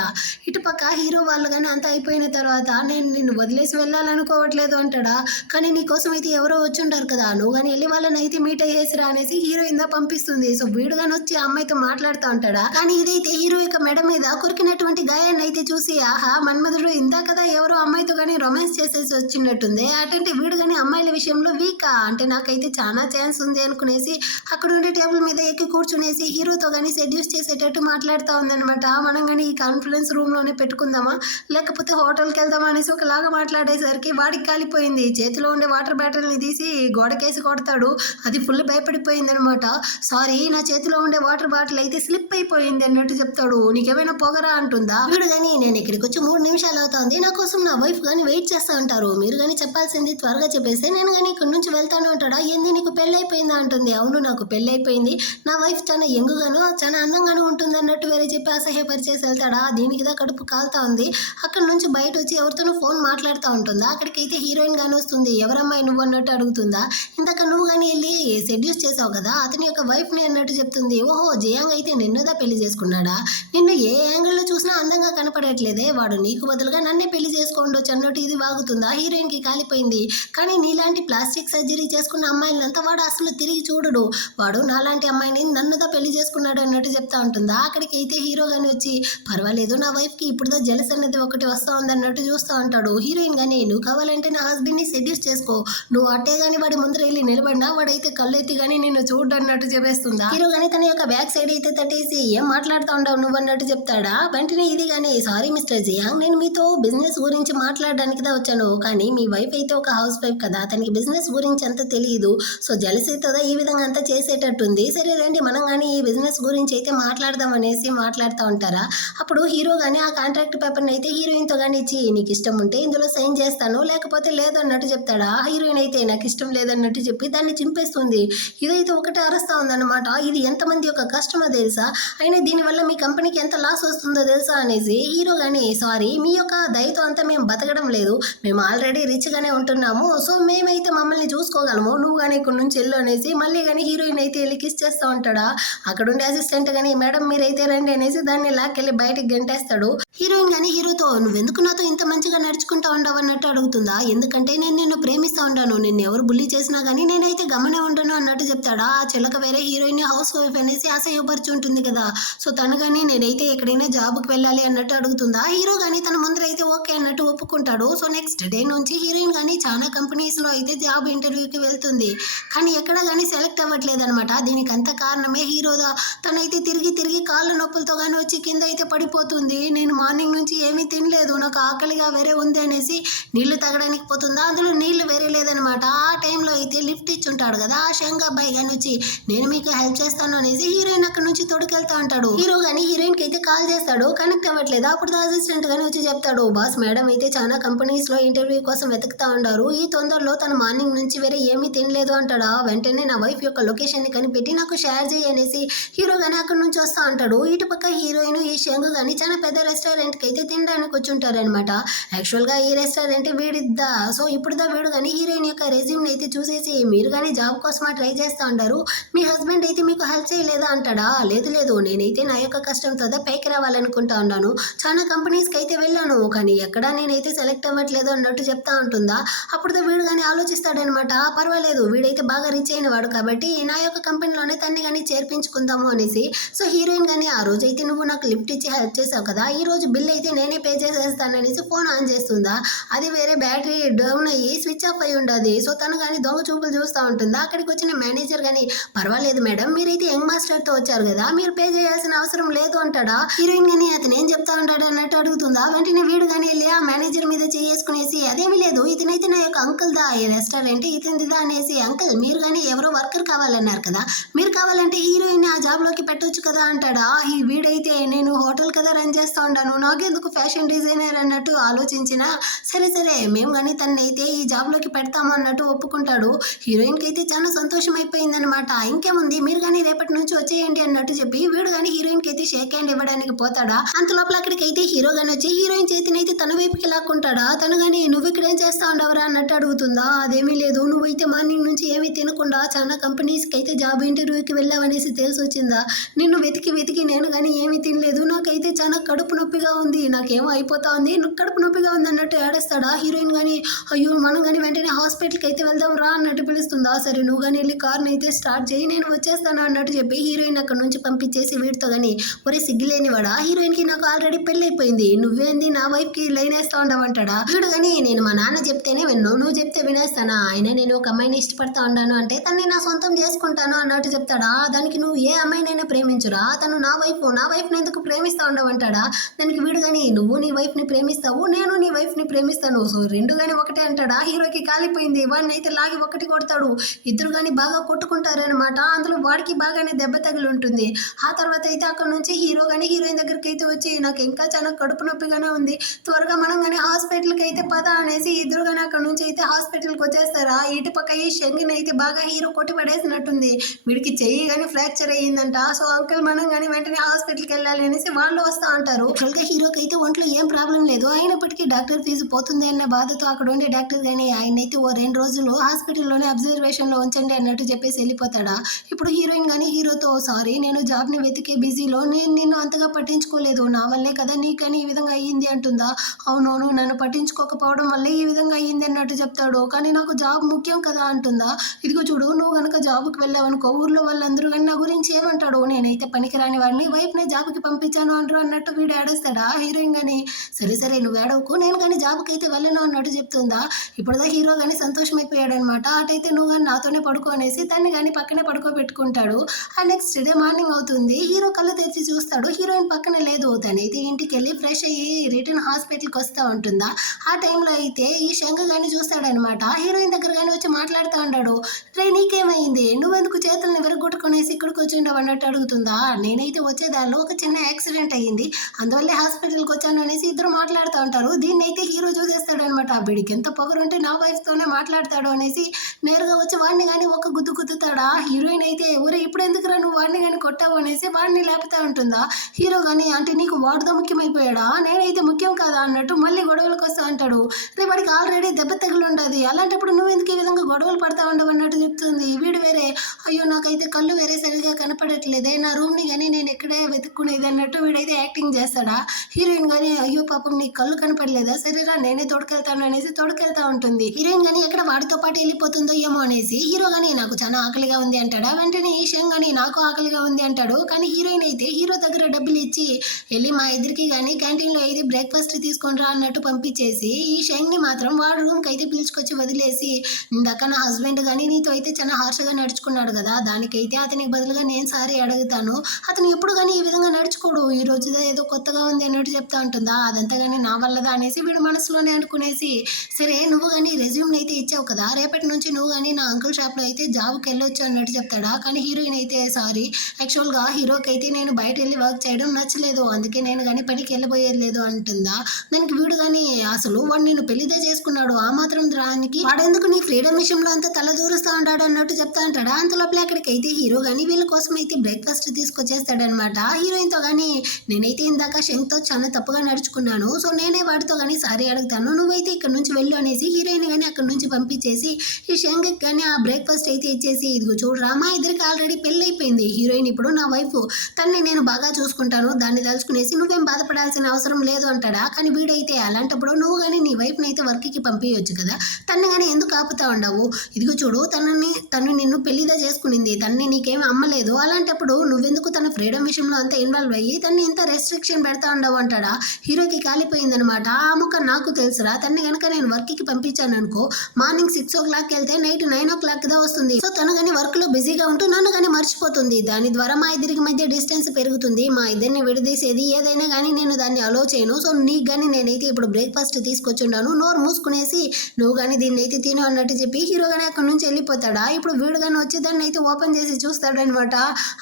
ఇటుపక్క హీరో వాళ్ళు కానీ అంతా అయిపోయిన తర్వాత నేను నిన్ను వదిలేసి వెళ్ళాలనుకోవట్లేదు అంటాడా. కానీ నీ కోసం అయితే ఎవరో వచ్చి ఉంటారు కదా, నువ్వు కానీ వెళ్ళి వాళ్ళని అయితే మీట్ అయ్యేసిరా అనేసి హీరోయిన్ దా పంపిస్తుంది. సో వీడు కానీ వచ్చి ఆ అమ్మాయితో మాట్లాడుతూ ఉంటాడా. కానీ ఇదైతే హీరో యొక్క మెడ మీద కొరికినటువంటి గాయాన్ని అయితే చూసి ఆహా మన్మధుడు ఇందా కదా ఎవరో అమ్మాయితో కానీ రొమాన్స్ చేసేసి వచ్చినట్టుంది. అటంటే వీడు కానీ అమ్మాయిల విషయంలో వీకా, అంటే నాకైతే చాలా ఛాన్స్ ఉంది అనుకునేసి అక్కడ ఉండే టేబుల్ మీద ఎక్కి కూర్చునేసి హీరోతో కానీ సెడ్యూస్ చేసేటట్టు మాట్లాడుతూ ఉందన్నమాట. మనం కానీ ఈ కాన్ఫరెన్స్ రూమ్లోనే పెట్టుకుందామా లేకపోతే హోటల్కి వెళ్దామా అనేసి ఒకలాగా మాట్లాడేసరికి వాడికి కాలిపోయింది. చేతిలో ఉండే వాటర్ బాటిల్ని తీసి గోడకేసి కొడతాడు. అది ఫుల్ భయపడిపోయింది అనమాట. సారీ నా చేతిలో ఉండే వాటర్ బాటిల్ అయితే స్లిప్ అయిపోయింది అన్నట్టు చెప్తాడు. నీకేమైనా పొగరా అంటుందా. వీడు కానీ నేను ఇక్కడికి వచ్చి 3 నిమిషాలు అవుతుంది, నా కోసం నా వైఫ్ కానీ వెయిట్ చేస్తూ ఉంటారు, మీరు కానీ చెప్పాల్సింది త్వరగా చెప్పేస్తే నేను కానీ ఇక్కడ నుంచి వెళ్తాను అంటాడా. ఏంది నీకు పెళ్ళి అయిపోయిందా అంటుంది. అవును నాకు పెళ్ళి అయిపోయింది, నా వైఫ్ చాలా యంగుగాను చాలా అందంగాను ఉంటుంది అన్నట్టు వేరే చెప్పి అసహ్యపరిచేసి వెళ్తాడా. దీనికి దా కడుపు కాలుతా ఉంది. అక్కడ నుంచి బయట వచ్చి ఎవరితోనూ ఫోన్ మాట్లాడుతూ ఉంటుందా. అక్కడికైతే హీరోయిన్ గానీ వస్తుంది. ఎవరమ్మాయి నువ్వు అన్నట్టు అడుగుతుందా. ఇందాక నువ్వు కానీ వెళ్ళి సెడ్యూస్ చేసావు కదా అతని యొక్క వైఫ్ని అన్నట్టు చెప్తుంది. ఓహో జియాంగ్ అయితే నిన్నుదా పెళ్లి చేసుకున్నాడా, నిన్ను ఏ యాంగిల్లో చూసినా అందంగా కనపడట్లేదే, వాడు నీకు బదులుగా నన్నే పెళ్లి చేసుకోండొచ్చు అన్నట్టు ఇది వాగుతుందా. హీరోయిన్కి కాలిపోయింది. కానీ నీలాంటి ప్లాస్టిక్ సర్జరీ చేసుకున్న అమ్మాయిలంతా వాడు అసలు తిరిగి చూడడు, వాడు నాలాంటి అమ్మాయిని నన్నుదా పెళ్లి చేసుకున్నాడు అన్నట్టు చెప్తా ఉంటుందా. అక్కడికి అయితే హీరో కానీ వచ్చి పర్వాలేదు నా వైఫ్కి ఇప్పుడుదా జలస్ అనేది ఒకటి వస్తూ ఉంది అన్నట్టు చూస్తూ ఉంటాడు. హీరోయిన్ కానీ నువ్వు కావాలంటే నా హస్బెండ్ని సెడ్యూస్ చేసుకో, నువ్వు అట్టే కానీ వాడి ముందర వెళ్ళి నిలబడినా వాడైతే కళ్ళెత్తి కానీ నిన్ను చూడు అన్నట్టు చెప్పేస్తుందా. హీరో కానీ తన యొక్క బ్యాక్ సైడ్ అయితే తట్టేసి ఏం మాట్లాడుతూ ఉండవు నువ్వు అన్నట్టు చెప్తాడా. వెంటనే ఇది కానీ సారీ మిస్టర్ జియాంగ్ నేను మీతో బిజినెస్ గురించి మాట్లాడడానికి దా వచ్చాను, కానీ మీ వైఫ్ అయితే ఒక హౌస్ వైఫ్ కదా అతనికి బిజినెస్ గురించి అంత తెలియదు, సో జలసీతోదా ఈ విధంగా అంతా చేసేటట్టుంది, సరే రండి మనం కానీ ఈ బిజినెస్ గురించి అయితే మాట్లాడదాం అనేసి మాట్లాడుతూ ఉంటారా. అప్పుడు హీరో కానీ ఆ కాంట్రాక్ట్ పేపర్ని అయితే హీరోయిన్తో కానీ ఇచ్చి నీకు ఇష్టం ఉంటే ఇందులో సైన్ చేస్తాను లేకపోతే లేదు అన్నట్టు చెప్తాడా. హీరోయిన్ అయితే నాకు ఇష్టం లేదన్నట్టు చెప్పి దాన్ని చింపేస్తుంది. ఇదైతే ఒకటే అరుస్తూ ఉందన్నమాట. ఇది ఎంతమంది యొక్క కస్టమర్ తెలుసా, అయినా దీనివల్ల మీ కంపెనీకి ఎంత లాస్ వస్తుందో తెలుసా అనేసి హీరో కానీ సారీ మీ యొక్క దయతో అంతా మేము బతకడం లేదు, మేము ఆల్రెడీ రిచ్గానే ఉంటున్నాము, సో మేమైతే మమ్మల్ని చూసుకోగలము, నువ్వు కానీ ఇక్కడ నుంచి వెళ్ళు అనేసి మళ్ళీ కానీ హీరోయిన్ అయితే వెళ్ళి కిస్ చేస్తూ ఉంటాడా. అక్కడ ఉండే అసిస్టెంట్ కానీ మేడం మీరైతే రండి అనేసి దాన్ని లాక్కెళ్ళి బయటికి గంటేస్తాడు. హీరోయిన్ కానీ హీరోతో నువ్వెందుకు నాతో ఇంత మంచిగా నడుచుకుంటా ఉండవు అన్నట్టు అడుగుతుందా. ఎందుకంటే నేను నిన్ను ప్రేమిస్తూ ఉంటాను, నిన్ను ఎవరు బుల్లి చేసినా కానీ నేనైతే గమనే ఉండను అన్నట్టు చెప్తాడా. ఆ చిలక వేరే హీరోయిన్ హౌస్ వైఫ్ అనేసి అసహ్యపరిచి ఉంటుంది కదా, సో తను కానీ నేనైతే ఎక్కడైనా జాబ్కి వెళ్ళాలి అన్నట్టు అడుగుతుందా. హీరో కానీ తన ముందర అయితే ఓకే అన్నట్టు ఒప్పుకుంటాడు. సో నెక్స్ట్ డే నుంచి హీరోయిన్ కానీ చాలా కంపెనీస్లో అయితే జాబ్ ఇంటర్వ్యూకి వెళ్తుంది, కానీ ఎక్కడ కానీ సెలెక్ట్ అవ్వట్లేదు అనమాట. దీనికి అంత కారణమే హీరోదా. తనైతే తిరిగి తిరిగి కాళ్ళ నొప్పులతో కానీ వచ్చి కింద అయితే పడిపోతుంది. నేను మార్నింగ్ నుంచి ఏమీ తినలేదు, నాకు ఆకలిగా వేరే ఉంది అనేసి నీళ్లు తాగడానికి పోతుందా, అందులో నీళ్లు వేరే లేదనమాట. ఆ టైంలో అయితే లిఫ్ట్ ఇచ్చి ఉంటాడు కదా ఆ శంగ అబ్బాయి కానీ వచ్చి నేను మీకు హెల్ప్ చేస్తాను అనేసి హీరోయిన్ అక్కడ నుంచి తొడుకెళ్తా ఉంటాడు. హీరో కానీ హీరోయిన్కి అయితే కాల్ చేస్తాడు, కనెక్ట్ అవ్వట్లేదు. అప్పుడు అసిస్టెంట్ కానీ వచ్చి చెప్తాడు బాస్ మేడం అయితే చాలా కంపెనీస్లో ఇంటర్వ్యూ కోసం వెతుకుతా ఉంటారు, ఈ తొందరలో తను మార్నింగ్ నుంచి వేరే ఏమీ తినలేదు అంటాడా. వెంటనే నా వైఫ్ యొక్క లొకేషన్ని కనిపెట్టి నాకు షేర్ చేయి అనేసి హీరో కానీ అక్కడ నుంచి వస్తూ ఉంటాడు. ఇటుపక్క హీరోయిన్ ఈ శంగు కానీ చాలా పెద్ద రెస్టారెంట్కి అయితే తినడానికి వచ్చి ఉంటారనమాట. యాక్చువల్గా ఈ రెస్టారెంట్ వీడిద్దా, సో ఇప్పుడుదా వీడు కానీ హీరోయిన్ యొక్క రెజ్యూమ్ని అయితే చూసేసి మీరు కానీ జాబ్ కోసమా ట్రై చేస్తూ ఉంటారు, మీ హస్బెండ్ అయితే మీకు హెల్ప్ చేయలేదా అంటాడా. లేదు లేదు నేనైతే నా యొక్క కష్టంతో పైకి రావాలనుకుంటా ఉన్నాను, చాలా కంపెనీస్కి అయితే వెళ్ళాను కానీ ఎక్కడా నేనైతే సెలెక్ట్ అవ్వట్లేదు అన్నట్టు చెప్తా ఉంటుందా. అప్పుడుదా వీడు కానీ ఆలోచిస్తాడనమాట, పర్వాలేదు వీడైతే బాగా రిచ్ అయిన వాడు కాబట్టి నా యొక్క కంపెనీలోనే తన్ని కానీ తప్పించుకుందాము అనేసి. సో హీరోయిన్ కానీ ఆ రోజు అయితే నువ్వు నాకు లిఫ్ట్ ఇచ్చి హెల్ప్ చేసావు కదా, ఈ రోజు బిల్ అయితే నేనే పే చేసేస్తాననేసి ఫోన్ ఆన్ చేస్తుందా. అది వేరే బ్యాటరీ డౌన్ అయ్యి స్విచ్ ఆఫ్ అయి ఉండదు. సో తను కానీ దొంగ చూపులు చూస్తూ ఉంటుందా. అక్కడికి వచ్చిన మేనేజర్ కానీ పర్వాలేదు మేడం, మీరైతే యంగ్ మాస్టర్ తో వచ్చారు కదా, మీరు పే చేయాల్సిన అవసరం లేదు అంటాడా. హీరోయిన్ కానీ అతను ఏం చెప్తా ఉంటాడు అన్నట్టు అడుగుతుందా. వెంటనే వీడు కానీ వెళ్ళి ఆ మేనేజర్ మీద చేసుకునేసి అదేమీ లేదు, ఇతనైతే నా యొక్క అంకుల్ దా, ఈ రెస్టారెంట్ ఇతనిదిదా అనేసి. అంకుల్ మీరు కానీ ఎవరో వర్కర్ కావాలన్నారు కదా, మీరు కావాలంటే హీరోయిన్ ఆ జాబ్ లోకి పెట్టొచ్చు కదా అంటాడా. ఈ వీడైతే నేను హోటల్ కదా రన్ చేస్తా ఉంటాను, నాకెందుకు ఫ్యాషన్ డిజైనర్ అన్నట్టు ఆలోచించిన. సరే సరే మేము కానీ తనైతే ఈ జాబ్ లోకి పెడతాము అన్నట్టు ఒప్పుకుంటాడు. హీరోయిన్ కి అయితే చాలా సంతోషం అయిపోయిందనమాట. ఇంకేముంది మీరు కానీ రేపటి నుంచి వచ్చేయండి అన్నట్టు చెప్పి వీడు కానీ హీరోయిన్ కి అయితే షేక్ హ్యాండ్ ఇవ్వడానికి పోతాడా. అంత లోపల అక్కడికైతే హీరో గాని వచ్చి హీరోయిన్ చేతినైతే తన వైపుకి లాక్కుంటాడా. తను కానీ నువ్వు ఇక్కడ ఏం చేస్తా ఉండవరా అన్నట్టు అడుగుతుందా. అదేమీ లేదు, నువ్వైతే మార్నింగ్ నుంచి ఏమీ తినకుండా చాలా కంపెనీస్కి అయితే జాబ్ ఇంటర్వ్యూకి వెళ్ళావనేసి తెలిసి వచ్చిందా. నిన్ను వెతికి వెతికి నేను కానీ ఏమీ తినలేదు, నాకైతే చాలా కడుపు నొప్పిగా ఉంది, నాకేమో అయిపోతా ఉంది, కడుపు నొప్పిగా ఉంది అన్నట్టు ఏడేస్తాడా. హీరోయిన్ కానీ అయ్యో మనం కానీ వెంటనే హాస్పిటల్కి అయితే వెళ్దాం రా అన్నట్టు పిలుస్తుందా. సరే నువ్వు కానీ వెళ్ళి కార్ని అయితే స్టార్ట్ చేయి, నేను వచ్చేస్తాను అన్నట్టు చెప్పి హీరోయిన్ అక్కడ నుంచి పంపించేసి వీడితో కానీ ఒరే సిగ్గులేనివాడా, హీరోయిన్కి నాకు ఆల్రెడీ పెళ్ళి అయిపోయింది, నువ్వేంది నా వైఫ్కి లైన్ వేస్తా ఉండవంటాడా. వీడు కానీ నేను మా నాన్న చెప్తేనే విన్ను, నువ్వు చెప్తే వినేస్తానా, అయినా నేను ఒక అమ్మాయిని ఇష్టపడతా ఉన్నాను అంటే తన్ని నా సొంతం చేసుకుంటాను అన్నట్టు చెప్తాడా. దానికి నువ్వు ఏ అమ్మాయినైనా ప్రేమించురా, తను నా వైఫ్ని ఎందుకు ప్రేమిస్తా ఉండవంటాడా. దానికి వీడు కానీ నువ్వు నీ వైఫ్ని ప్రేమిస్తావు, నేను నీ వైఫ్ని ప్రేమిస్తాను, సో రెండు కానీ ఒకటే అంటాడా. హీరోకి కాలిపోయింది, వాడిని అయితే లాగి ఒకటి కొడతాడు, ఇద్దరు కానీ బాగా కొట్టుకుంటారనమాట. అందులో వాడికి బాగానే దెబ్బ తగిలి ఉంటుంది. ఆ తర్వాత అయితే అక్కడ నుంచి హీరో కానీ హీరోయిన్ దగ్గరికి అయితే వచ్చి నాకు ఇంకా చాలా కడుపు నొప్పిగానే ఉంది, త్వరగా మనం కానీ హాస్పిటల్కి అయితే పద అనేసి ఇద్దరు కానీ అక్కడ నుంచి అయితే హాస్పిటల్కి వచ్చేస్తారా. ఇటు పక్క ఈ షంగిని అయితే బాగా హీరో కొట్టి పడేసినట్టుంది, వీడికి చెయ్యి కానీ ఫ్రాక్చర్ అయ్యిందంట. సో అంకుల్ మనం కానీ వెంటనే హాస్పిటల్కి వెళ్ళాలి అనేసి వాళ్ళు వస్తూ ఉంటారు. యాక్చువల్గా హీరోకి అయితే ఒంట్లో ఏం ప్రాబ్లం లేదు, అయినప్పటికీ డాక్టర్ ఫీజు పోతుంది అన్న బాధతో అక్కడ ఉండే డాక్టర్ కానీ ఆయన అయితే ఓ 2 రోజులు హాస్పిటల్లోనే అబ్జర్వేషన్లో ఉంచండి అన్నట్టు చెప్పేసి వెళ్ళిపోతాడా. ఇప్పుడు హీరోయిన్ కానీ హీరోతో సారీ నేను జాబ్ని వెతికే బిజీలో నేను నిన్ను అంతగా పట్టించుకోలేదు, నా వల్లే కదా నీకు కానీ ఈ విధంగా అయ్యింది అంటుందా. అవునవును నన్ను పట్టించుకోకపోవడం వల్లే ఈ విధంగా అయ్యింది అన్నట్టు చెప్తాడు, కానీ నాకు జాబ్ ముఖ్యం కదా అంటుందా. ఇదిగో చూడు నువ్వు కనుక జాబ్కి వెళ్ళావనుకో ఊర్లో వాళ్ళందరూ కానీ నా గురించి ఏమంటాడు, నేనైతే పనికిరాని వాడిని వైఫ్ని జాబ్కి పంపించాను అంటారు అన్నట్టు వీడు ఏడేస్తాడా. హీరోయిన్ కానీ సరే సరే నువ్వు ఏడవకు, నేను కానీ జాబ్కి అయితే వెళ్ళను అన్నట్టు చెప్తుందా. ఇప్పుడుదా హీరో కానీ సంతోషం అయిపోయాడు అనమాట. అటైతే నువ్వు కానీ నాతోనే పడుకో అనేసి దాన్ని కానీ పక్కనే పడుకోబెట్టుకుంటాడు. ఆ నెక్స్ట్ డే మార్నింగ్ అవుతుంది, హీరో కళ్ళు తెరిచి చూస్తాడు, హీరోయిన్ పక్కనే లేదు. తనైతే ఇంటికి వెళ్ళి ఫ్రెష్ అయ్యి రిటర్న్ హాస్పిటల్కి వస్తూ ఉంటుందా. ఆ టైంలో అయితే ఈ శంఖ కానీ చూస్తాడనమాట. హీరోయిన్ దగ్గర కానీ వచ్చి మాట్లాడుతూ ఉంటాడు, రే నీకేమైంది, నువ్వెందుకు చేతులను విరగొట్టుకునేసి ఇక్కడికి వచ్చిండవు అన్నట్టు అడుగుతుందా. నేనైతే వచ్చేదానిలో ఒక చిన్న యాక్సిడెంట్ అయ్యింది, అందువల్లే హాస్పిటల్కి వచ్చాను అనేసి ఇద్దరు మాట్లాడుతూ ఉంటారు. దీన్ని అయితే హీరో చూసేస్తాడనమాట, వీడికి ఎంత పొగరుంటే నా వైఫ్తోనే మాట్లాడతాడు అనేసి నేరుగా వచ్చి వాడిని కానీ ఒక గుద్దు గుద్దుతాడా. హీరోయిన్ అయితే ఊరే ఇప్పుడు ఎందుకురా నువ్వు వాడిని కానీ కొట్టావు అనేసి వాడిని లేపుతా ఉంటుందా. హీరో కానీ అంటే నీకు వాడుతో ముఖ్యమైపోయాడా, నేనైతే ముఖ్యం కాదా అన్నట్టు మళ్ళీ గొడవలకు వస్తా అంటాడు. రే వాడికి ఆల్రెడీ దెబ్బ తగిలి ఉండదు, అలాంటప్పుడు నువ్వు ఎందుకు ఈ విధంగా గొడవలు పడతా ఉండవు అన్నట్టు చెప్తుంది. వీడు వేరే అయ్యో నాకైతే కళ్ళు వేరే సరిగా కనపడట్లేదే, నా రూమ్ని కానీ నేను ఎక్కడే వెతుక్కునేది అన్నట్టు వీడైతే యాక్టింగ్ చేస్తాడా. హీరోయిన్ కానీ అయ్యో పాపం నీకు కళ్ళు కనపడలేదా, సరేరా నేనే తోడుకెళ్తాను అనేసి తోడుకెళ్తా ఉంటుంది. హీరోయిన్ కానీ ఎక్కడ వాడితో పాటు వెళ్ళిపోతుందో ఏమో అనేసి హీరో కానీ నాకు చాలా ఆకలిగా ఉంది అంటాడా. వెంటనే ఈషన్ కానీ నాకు ఆకలిగా ఉంది అంటాడు. కానీ హీరోయిన్ అయితే హీరో దగ్గర డబ్బులు ఇచ్చి వెళ్ళి మా ఇద్దరికి కానీ క్యాంటీన్లో అయితే బ్రేక్ఫాస్ట్ తీసుకొని రా అన్నట్టు పంపించేసి ఈ షంగ్ని మాత్రం వాడు రూమ్కి అయితే పిలుచుకొచ్చి వదిలేసి ఇందాక నా హస్బెండ్ కానీ నీతో అయితే చాలా హార్ష్గా నడుచుకున్నాడు కదా, దానికైతే అతనికి బదులుగా నేను సారీ అడుగుతాను, అతను ఎప్పుడు కానీ ఈ విధంగా నడుచుకోడు, ఈ రోజు ఏదో కొత్తగా ఉంది అన్నట్టు చెప్తా ఉంటుందా. అదంతా కానీ నా వల్లదా అనేసి వీడు మనసులోనే అనుకునేసి సరే నువ్వు కానీ రెజ్యూమ్ని అయితే ఇచ్చావు కదా, రేపటి నుంచి నువ్వు కానీ నా అంకుల్ షాప్లో అయితే జాబ్కి వెళ్ళొచ్చు అన్నట్టు చెప్తాడా. కానీ హీరోయిన్ అయితే సారీ యాక్చువల్గా హీరోకి అయితే నేను బయట వెళ్ళి వర్క్ చేయడం నచ్చలేదు, అందుకే నేను కానీ పనికి వెళ్ళబోయేది లేదు అంటుందా. దానికి వీడు కానీ అసలు వాడు నేను పెళ్లిదే చేసుకున్నాడు, ఆ మాత్రం దానికి వాడెందుకు నీ ఫ్రీడమ్ విషయంలో అంతా తల దూరుస్తూ ఉంటాడు అన్నట్టు చెప్తా అంటాడా. అంతలోపల అక్కడికి అయితే హీరో కానీ వీళ్ళ కోసం అయితే బ్రేక్ఫాస్ట్ తీసుకొచ్చేస్తాడనమాట. హీరోయిన్తో కానీ నేనైతే ఇందాక శంఖ్తో చాలా తప్పుగా నడుచుకున్నాను, సో నేనే వాడితో కానీ సారీ అడుగుతాను, నువ్వైతే ఇక్కడ నుంచి వెళ్ళు అనేసి హీరోయిన్ కానీ అక్కడ నుంచి పంపించేసి ఈ శంఖ్కి కానీ ఆ బ్రేక్ఫాస్ట్ అయితే ఇచ్చేసి ఇదిగో చూడరా మా ఇద్దరికి ఆల్రెడీ పెళ్ళి అయిపోయింది, హీరోయిన్ ఇప్పుడు నా వైఫ్, తన్ని నేను బాగా చూసుకుంటాను, దాన్ని తలుచుకునేసి నువ్వేం బాధపడాల్సిన అవసరం లేదు అంటాడా. కానీ వీడైతే అలాంటప్పుడు నువ్వు కానీ నీ వైఫ్ని అయితే వర్క్కి పంపించవచ్చు కదా, తన్ని కానీ ఎందుకు ఆపుతా ఉండవు, ఇదిగో చూడు తను నిన్ను పెళ్లిదా చేసుకునింది, తన్ని నీకేం అమ్మ నమ్మలేదు. అలాంటప్పుడు నువ్వెందుకు తన ఫ్రీడమ్ విషయంలో అంత ఇన్వాల్వ్ అయ్యి తన్ని ఇంత రెస్ట్రిక్షన్ పెడతా ఉండవు అంటాడా. హీరోకి కాలిపోయిందనమాట. ఆ ముఖం నాకు తెలుసురా, తన్ని కనుక నేను వర్క్కి పంపించాను అనుకో, మార్నింగ్ 6 o'clock వెళ్తే నైట్ 9 o'clock దా వస్తుంది. సో తను కానీ వర్క్ లో బిజీగా ఉంటూ నన్ను కానీ మర్చిపోతుంది. దాని ద్వారా మా ఇద్దరికి మధ్య డిస్టెన్స్ పెరుగుతుంది. మా ఇద్దరిని విడదీసేది ఏదైనా కానీ నేను దాన్ని అలో చేయను. సో నీకు కానీ నేనైతే ఇప్పుడు బ్రేక్ఫాస్ట్ తీసుకొచ్చుండాను, నోరు మూసుకునేసి నువ్వు కానీ దీన్ని అయితే తిను అన్నట్టు చెప్పి హీరో కానీ అక్కడ నుంచి వెళ్ళిపోతాడా. ఇప్పుడు వీడు కానీ వచ్చి దాన్ని అయితే ఓపెన్ చేసి చూస్తాడనమాట.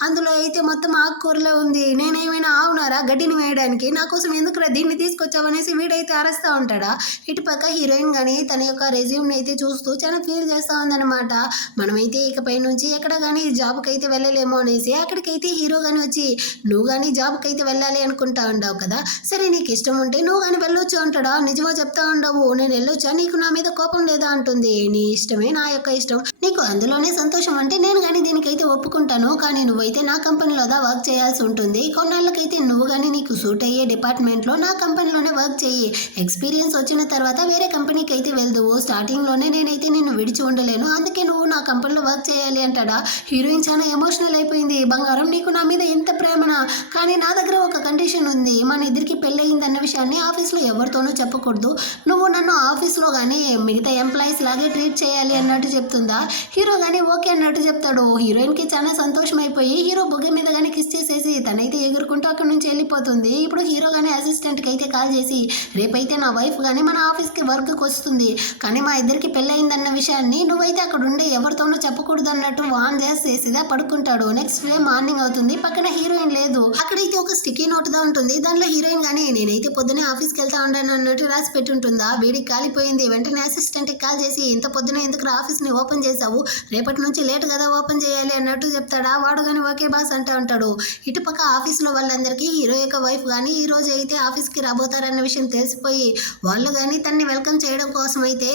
అందులో అయితే మొత్తం ఆకుకూరలే ఉంది. నేనేమైనా ఆవునారా గడ్డిని వేయడానికి, నా కోసం ఎందుకురా దీన్ని తీసుకొచ్చావనేసి వీడైతే అరస్తా ఉంటాడా. ఇటుపక్క హీరోయిన్ కానీ తన యొక్క రెజ్యూమ్ అయితే చూస్తూ చాలా ఫీల్ చేస్తా ఉందన్నమాట. మనమైతే ఇకపై నుంచి ఎక్కడ కానీ జాబ్కి అయితే వెళ్ళలేమో అనేసి అక్కడికైతే హీరో కానీ వచ్చి నువ్వు కానీ జాబ్కి అయితే వెళ్ళాలి అనుకుంటా ఉండవు కదా, సరే నీకు ఇష్టం ఉంటే నువ్వు కానీ వెళ్ళొచ్చు అంటాడా. నిజమో చెప్తా ఉండవు, నేను వెళ్ళొచ్చా, నీకు నా మీద కోపం లేదా అంటుంది. నీ ఇష్టమే నా యొక్క ఇష్టం, నీకు అందులోనే సంతోషం అంటే నేను కానీ దీనికైతే ఒప్పుకుంటాను. కానీ నువ్వైతే నా కంపెనీలోదా వర్క్ చేయాల్సి ఉంటుంది. కొన్నాళ్ళకైతే నువ్వు కానీ నీకు సూట్ అయ్యే డిపార్ట్మెంట్లో నా కంపెనీలోనే వర్క్ చెయ్యి. ఎక్స్పీరియన్స్ వచ్చిన తర్వాత వేరే కంపెనీకి అయితే వెళ్దువు. స్టార్టింగ్లోనే నేనైతే నిన్ను విడిచి ఉండలేను, అందుకే నువ్వు నా కంపెనీలో వర్క్ చేయాలి అంటాడా. హీరోయిన్ చాలా ఎమోషనల్ అయిపోయింది. బంగారం నీకు నా మీద ఎంత ప్రేమనా, కానీ నా దగ్గర ఒక కండిషన్ ఉంది. మన ఇద్దరికి పెళ్ళయింది అన్న విషయాన్ని ఆఫీస్లో ఎవరితోనూ చెప్పకూడదు. నువ్వు నన్ను ఆఫీస్లో కానీ మిగతా ఎంప్లాయీస్ లాగే ట్రీట్ చేయాలి అన్నట్టు చెప్తుందా. హీరో కానీ ఓకే అన్నట్టు చెప్తాడు. హీరోయిన్కి చాలా సంతోషం అయిపోయి హీరో బొగ్గ మీద కానీ కిస్ చేసేసి తనైతే ఎగురుకుంటూ అక్కడ నుంచి వెళ్ళిపోతుంది. ఇప్పుడు హీరో కానీ అసిస్టెంట్కి అయితే కాల్ చేసి రేపైతే నా వైఫ్ కానీ మన ఆఫీస్కి వర్క్కి వస్తుంది, కానీ మా ఇద్దరికి పెళ్ళయిందన్న విషయాన్ని నువ్వైతే అక్కడ ఉండే ఎవరితోనూ చెప్పకూడదు అన్నట్టు వాన్ చేసేసిదా పడుకుంటాడు. నెక్స్ట్ డే మార్నింగ్ అవుతుంది. పక్కన హీరోయిన్ లేదు. అక్కడైతే ఒక స్టిక్కీ నోట్ దా ఉంటుంది. దానిలో హీరోయిన్ కానీ నేనైతే పొద్దునే ఆఫీస్కి వెళ్తా ఉంటాను అన్నట్టు రాసి పెట్టుంటుందా. వీడికి కాలిపోయింది. వెంటనే అసిస్టెంట్కి కాల్ చేసి ఇంత పొద్దునే ఎందుకు ఆఫీస్ని ఓపెన్ చేసావు, రేపటి నుంచి లేట్ కదా ఓపెన్ చేయాలి అన్నట్టు చెప్తాడా. వాడు కానీ ఓకే బాస్ అంటా ఉంటాడు. ఇటుపక్క ఆఫీస్లో వాళ్ళందరికీ హీరో యొక్క వైఫ్ కానీ ఈ రోజు అయితే ఆఫీస్కి రాబోతారన్న విషయం తెలిసిపోయి వాళ్ళు కానీ తన్ని వెల్కమ్ చేయడం కోసం అయితే